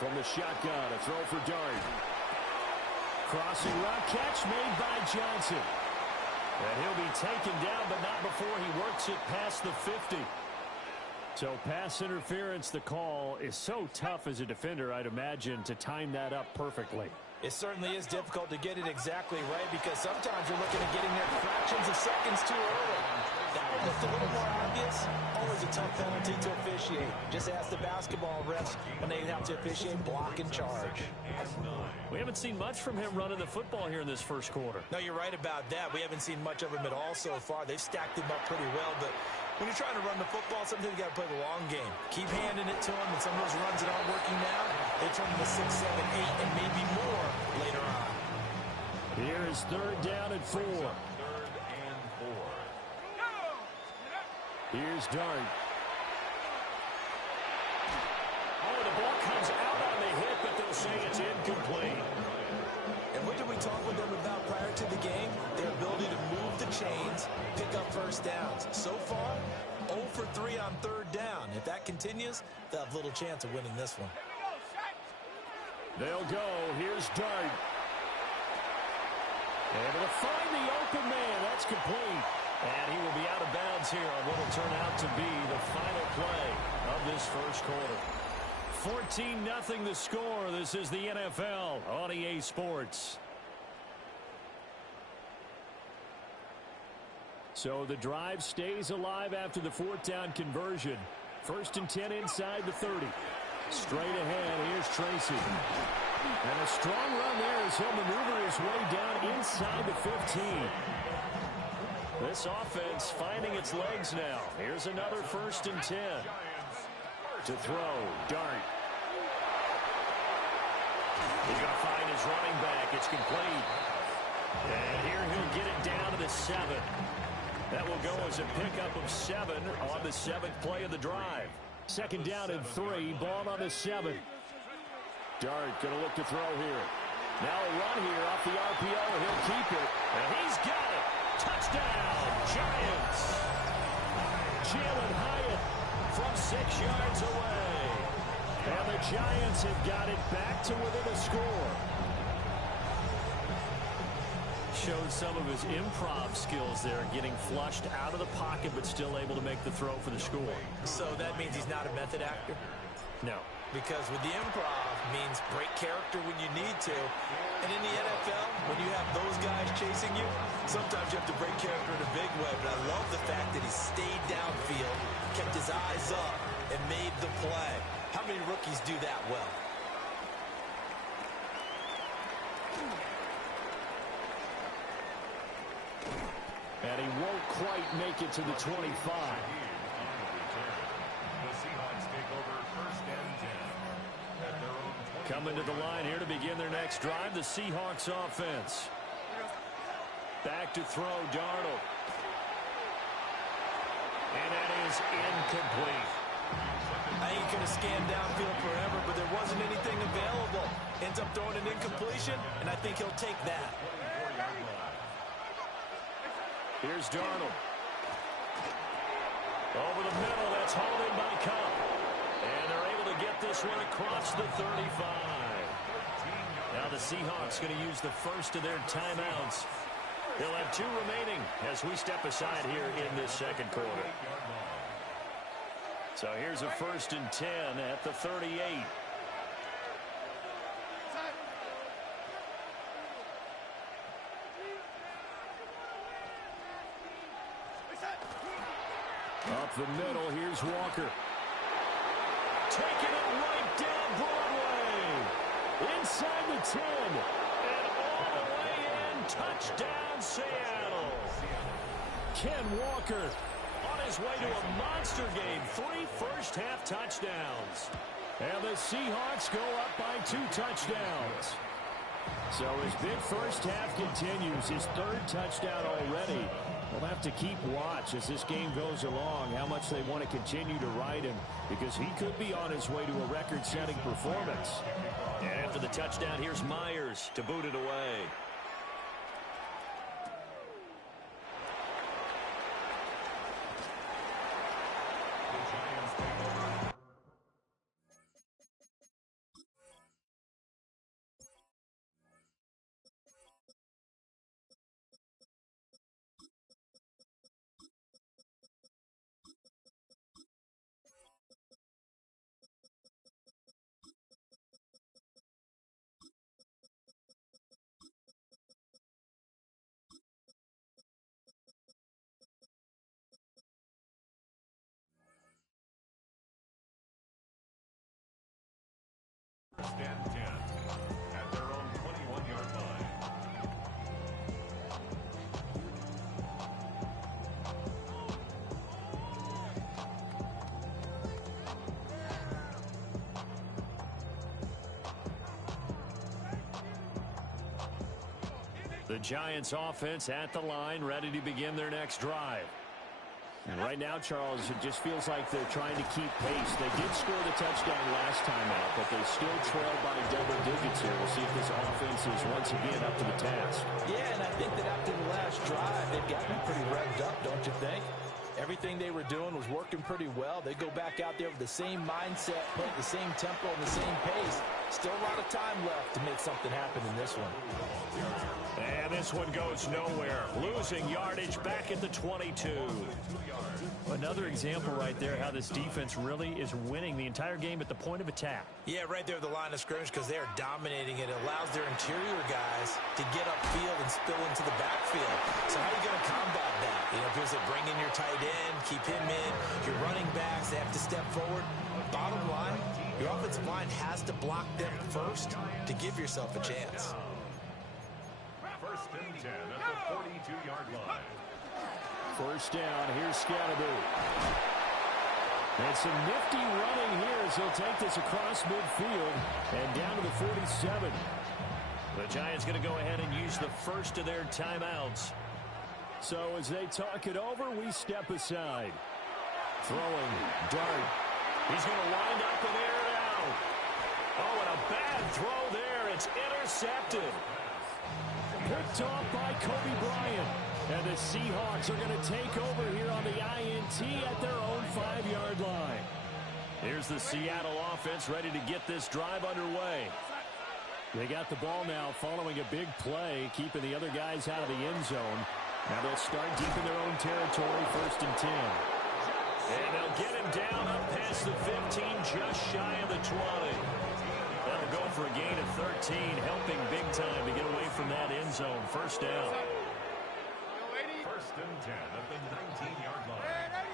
From the shotgun, a throw for Dart. Crossing route, catch made by Johnson. And he'll be taken down, but not before he works it past the 50. So pass interference, the call is so tough as a defender, I'd imagine, to time that up perfectly. It certainly is difficult to get it exactly right because sometimes you're looking at getting there fractions of seconds too early. That one looked a little more obvious. Always a tough penalty to officiate. Just ask the basketball refs when they have to officiate block and charge. We haven't seen much from him running the football here in this first quarter. No, you're right about that. We haven't seen much of him at all so far. They've stacked him up pretty well, but when you're trying to run the football, sometimes you got to play the long game. Keep handing it to him, and some of those runs that aren't working now, they turn into 6, 7, 8, and maybe more later on. Here is third down and 4. Here's Dart. Oh, the ball comes out on the hit, but they'll say it's incomplete. And what did we talk with them about prior to the game? Their ability to move the chains, pick up first downs. So far, 0 for 3 on third down. If that continues, they'll have little chance of winning this one. They'll go. Here's Dart. Able to find the open man. That's complete. And he will be out of bounds here on what will turn out to be the final play of this first quarter. 14-0 the score. This is the NFL on EA Sports. So the drive stays alive after the fourth down conversion. 1st and 10 inside the 30. Straight ahead, here's Tracy. And a strong run there as he'll maneuver his way down inside the 15. This offense finding its legs now. Here's another 1st and 10. To throw, Dart. He's going to find his running back. It's complete. And here he'll get it down to the 7. That will go as a pickup of 7 on the 7th play of the drive. 2nd down and 3, ball on the 7. Dart going to look to throw here. Now a run here off the RPO. He'll keep it. And he's got it. Touchdown, Giants. Jalen Hyatt from 6 yards away. And the Giants have got it back to within a score. Showed some of his improv skills there, getting flushed out of the pocket, but still able to make the throw for the score. So that means he's not a method actor? No. Because with the improv means break character when you need to. And in the NFL, when you have those guys chasing you, sometimes you have to break character in a big way. But I love the fact that he stayed downfield, kept his eyes up, and made the play. How many rookies do that well? And he won't quite make it to the 25. Coming to the line here to begin their next drive, the Seahawks offense. Back to throw, Darnold. And that is incomplete. I ain't going to scan downfield forever, but there wasn't anything available. Ends up throwing an incompletion, and I think he'll take that. Here's Darnold. Over the middle, that's hauled in by Kupp. And they're able to get this one across the 35. Now the Seahawks going to use the first of their timeouts. They'll have 2 remaining as we step aside here in this second quarter. So here's a 1st and 10 at the 38. Up the middle, here's Walker. Taking it right down Broadway. Inside the 10. And all the way in. Touchdown, Seattle. Ken Walker on his way to a monster game. 3 first-half touchdowns. And the Seahawks go up by 2 touchdowns. So his big first half continues. His 3rd touchdown already. We'll have to keep watch as this game goes along, how much they want to continue to ride him, because he could be on his way to a record-setting performance. And after the touchdown, here's Myers to boot it away. First and 10 at their own 21-yard line. The Giants offense at the line, ready to begin their next drive. And right now, Charles, it just feels like they're trying to keep pace. They did score the touchdown last time out, but they still trail by double digits here. We'll see if this offense is once again up to the task. Yeah, and I think that after the last drive, they've gotten pretty revved up, don't you think? Everything they were doing was working pretty well. They go back out there with the same mindset, playing the same tempo and the same pace. Still a lot of time left to make something happen in this one. And this one goes nowhere. Losing yardage back at the 22. Another example right there how this defense really is winning the entire game at the point of attack. Yeah, right there at the line of scrimmage, because they are dominating it. It allows their interior guys to get upfield and spill into the backfield. So how are you going to combat that? You know, if there's a bring in your tight end, keep him in, your running backs, they have to step forward. Bottom line, your offensive line has to block them first to give yourself a chance. First and 10 at the 42-yard line. First down, here's Scatterby. And some nifty running here as he'll take this across midfield and down to the 47. The Giants going to go ahead and use the first of their timeouts. So as they talk it over, we step aside. Throwing, Dart. He's going to wind up and air it out. Oh, and a bad throw there. It's intercepted. Picked off by Kobe Bryant. And the Seahawks are going to take over here on the INT at their own 5-yard line. Here's the Seattle offense ready to get this drive underway. They got the ball now following a big play, keeping the other guys out of the end zone. Now they'll start deep in their own territory, 1st and 10. And they'll get him down up past the 15, just shy of the 20. That'll go for a gain of 13, helping big time to get away from that end zone. First down. First and 10 at the 19-yard line.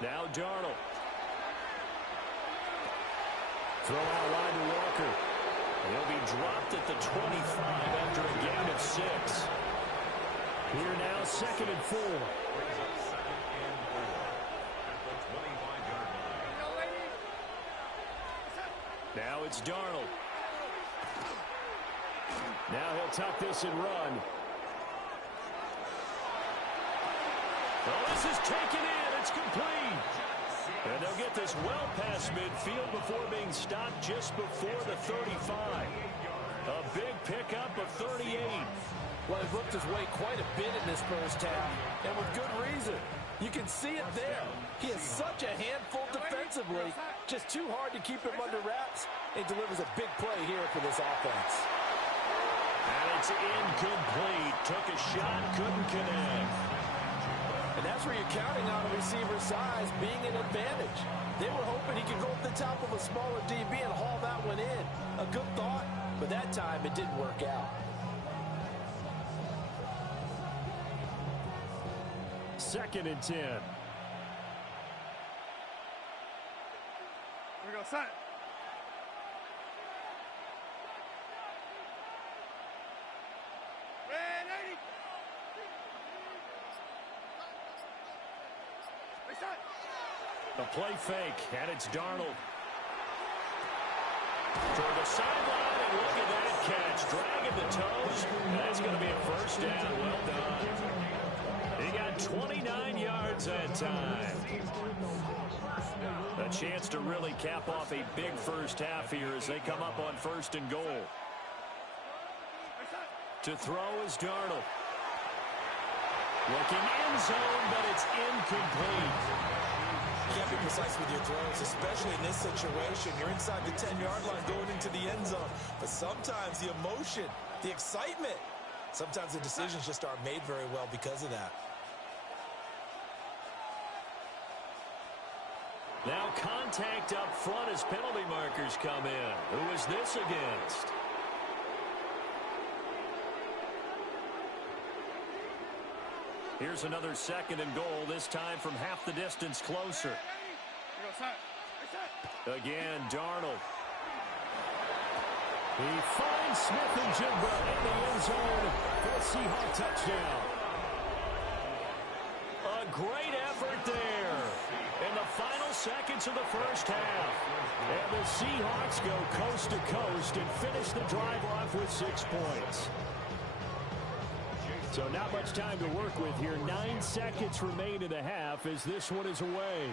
Now Darnold. Throw out wide to Walker. He'll be dropped at the 25 after a gain of 6. Here now, 2nd and 4. Now it's Darnold. Now he'll tuck this and run. Well, this is taken in. It's complete. And they'll get this well past midfield before being stopped just before the 35. A big pickup of 38. Well, he's worked his way quite a bit in this first half, and with good reason. You can see it there. He is such a handful defensively. Just too hard to keep him under wraps. He delivers a big play here for this offense. And it's incomplete. Took a shot, couldn't connect. And that's where you're counting on a receiver's size being an advantage. They were hoping he could go up the top of a smaller DB and haul that one in. A good thought, but that time it didn't work out. Second and 10. Here we go, set. The play fake, and it's Darnold. Toward the sideline, and look at that catch. Dragging the toes, and that's going to be a first down. Well done. He got 29 yards that time. A chance to really cap off a big first half here as they come up on 1st and goal. To throw is Darnold. Looking end zone, but it's incomplete. You can't be precise with your throws, especially in this situation. You're inside the 10-yard line going into the end zone. But sometimes the emotion, the excitement, sometimes the decisions just aren't made very well because of that. Now contact up front as penalty markers come in. Who is this against? Here's another 2nd and goal, this time from half the distance closer. Again, Darnold. He finds Smith-Njigba in the end zone for a Seahawk touchdown. A great effort there in the final seconds of the first half. And the Seahawks go coast to coast and finish the drive off with 6 points. So not much time to work with here. 9 seconds remain in the half as this one is away.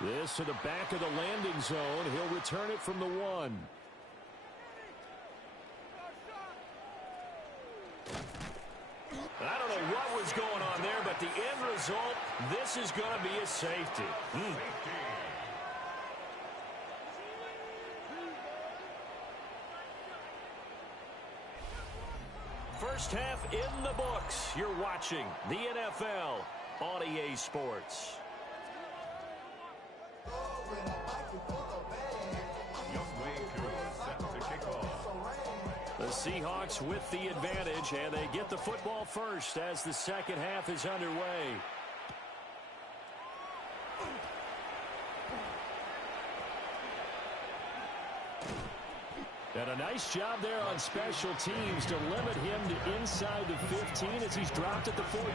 This to the back of the landing zone. He'll return it from the 1. I don't know what was going on there, but the end result, this is going to be a safety. First half in the books. You're watching the NFL on EA Sports. The Seahawks with the advantage, and they get the football first as the second half is underway. And a nice job there on special teams to limit him to inside the 15 as he's dropped at the 14.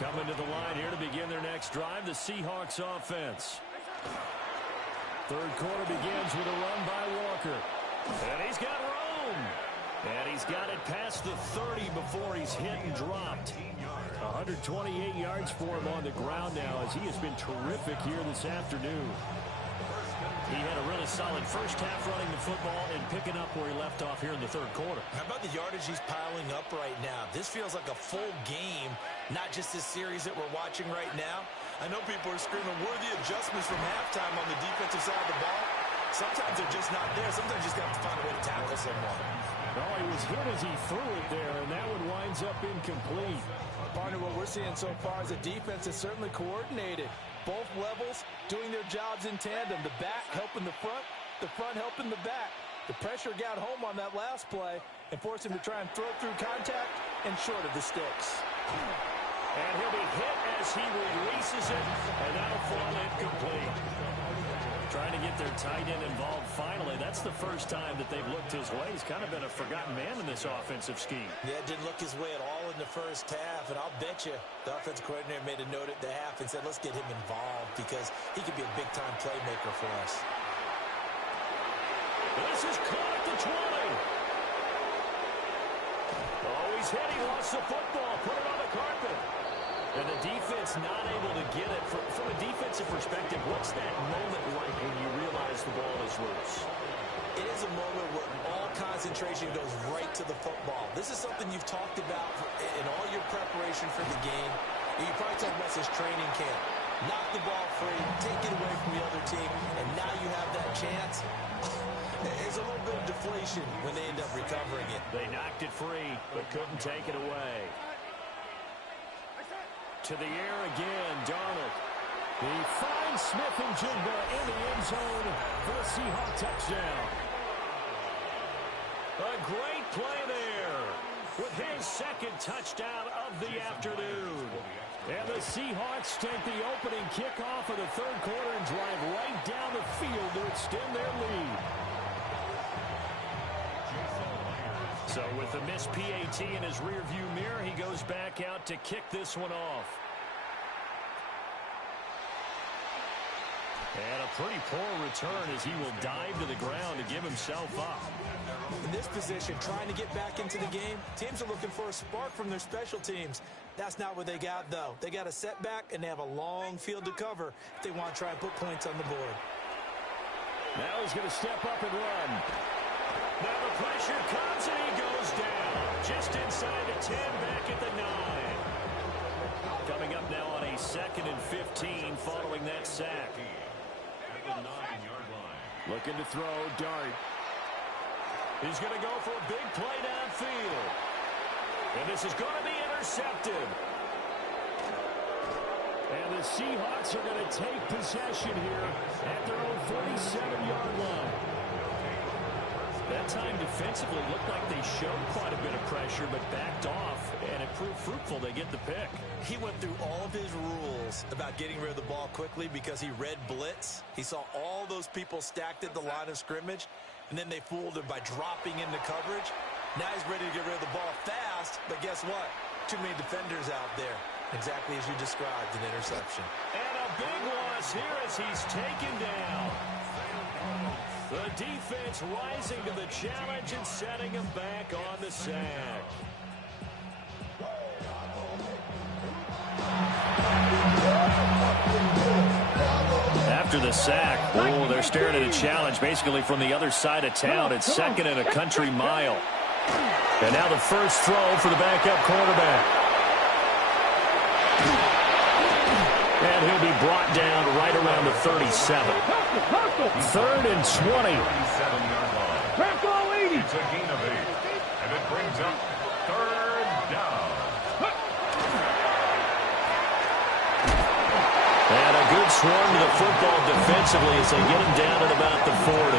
Coming to the line here to begin their next drive, the Seahawks offense. Third quarter begins with a run by Walker. And he's got room. And he's got it past the 30 before he's hit and dropped. 128 yards for him on the ground now as he has been terrific here this afternoon. He had a really solid first half running the football and picking up where he left off here in the third quarter. How about the yardage he's piling up right now? This feels like a full game, not just this series that we're watching right now. I know people are screaming worthy adjustments from halftime on the defensive side of the ball. Sometimes they're just not there. Sometimes you just got to find a way to tackle someone. No, he was hit as he threw it there, and that one winds up incomplete. Partner, what we're seeing so far is a defense that's certainly coordinated. Both levels doing their jobs in tandem. The back helping the front helping the back. The pressure got home on that last play and forced him to try and throw through contact and short of the sticks. And he'll be hit as he releases it, and that'll fall incomplete. Trying to get their tight end involved finally. That's the first time that they've looked his way. He's kind of been a forgotten man in this offensive scheme. Yeah, didn't look his way at all in the first half, and I'll bet you the offensive coordinator made a note at the half and said, let's get him involved because he could be a big-time playmaker for us. This is caught at the 20. Oh, he's hit. He lost the football. Put it on the carpet. And the defense not able to get it. From a defensive perspective, what's that moment like when you realize the ball is loose? It is a moment where all concentration goes right to the football. This is something you've talked about in all your preparation for the game. You probably talked about this training camp. Knock the ball free, take it away from the other team, and now you have that chance. There's a little bit of deflation when they end up recovering it. They knocked it free, but couldn't take it away. To the air again, Darnold. He finds Smith-Njigba in the end zone for a Seahawk touchdown. A great play there with his second touchdown of the afternoon. And the Seahawks take the opening kickoff of the third quarter and drive right down the field to extend their lead. So with the missed PAT in his rearview mirror, he goes back out to kick this one off. And a pretty poor return as he will dive to the ground to give himself up. In this position, trying to get back into the game, teams are looking for a spark from their special teams. That's not what they got, though. They got a setback, and they have a long field to cover if they want to try and put points on the board. Now he's going to step up and run. Now the pressure comes, and he goes down. Just inside the 10, back at the 9. Coming up now on a 2nd and 15 following that sack. At the 9-yard line. Looking to throw, Dart. He's going to go for a big play downfield. And this is going to be intercepted. And the Seahawks are going to take possession here at their own 47-yard line. That time defensively looked like they showed quite a bit of pressure, but backed off, and it proved fruitful. They get the pick. He went through all of his rules about getting rid of the ball quickly because he read blitz. He saw all those people stacked at the line of scrimmage, and then they fooled him by dropping into coverage. Now he's ready to get rid of the ball fast, but guess what? Too many defenders out there. Exactly as you described, an interception. And a big loss here as he's taken down. The defense rising to the challenge and setting him back on the sack. After the sack, oh, they're staring at a challenge basically from the other side of town. It's 2nd and a country mile. And now the first throw for the backup quarterback. And he'll be brought down right around the 37. 3rd and 20. 37-yard line. It's a gain of 8. And it brings up 3rd down. And a good swarm to the football defensively as they get him down at about the 40.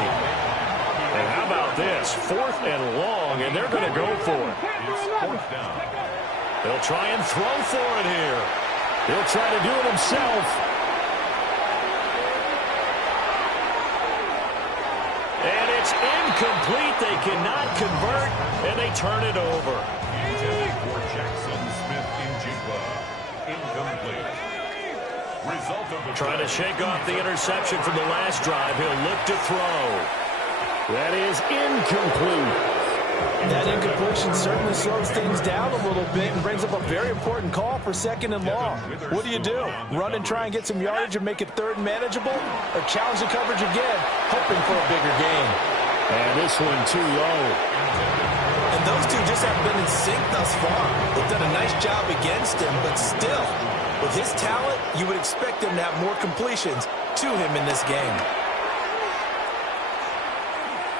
And how about this? 4th and long, and they're going to go for it. It's 4th down. They'll try and throw for it here. He'll try to do it himself. And it's incomplete. They cannot convert, and they turn it over. Intended for Jackson Smith-Njigba. Incomplete. Result of the Trying to shake off the interception from the last drive. He'll look to throw. That is incomplete. That incompletion certainly slows things down a little bit and brings up a very important call for 2nd and long. What do? Run and try and get some yardage and make it 3rd and manageable? Or challenge the coverage again, hoping for a bigger gain? And this one too low. And those two just haven't been in sync thus far. They've done a nice job against him, but still, with his talent, you would expect him to have more completions to him in this game.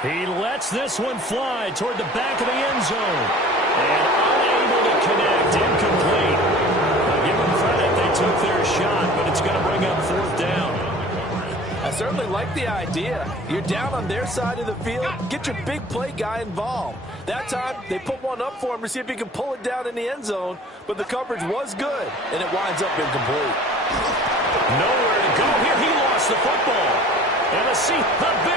He lets this one fly toward the back of the end zone. And unable to connect. Incomplete. I'll give them credit. They took their shot, but it's going to bring up 4th down. I certainly like the idea. You're down on their side of the field. Get your big play guy involved. That time, they put one up for him to see if he can pull it down in the end zone. But the coverage was good, and it winds up incomplete. Nowhere to go here. He lost the football. And a big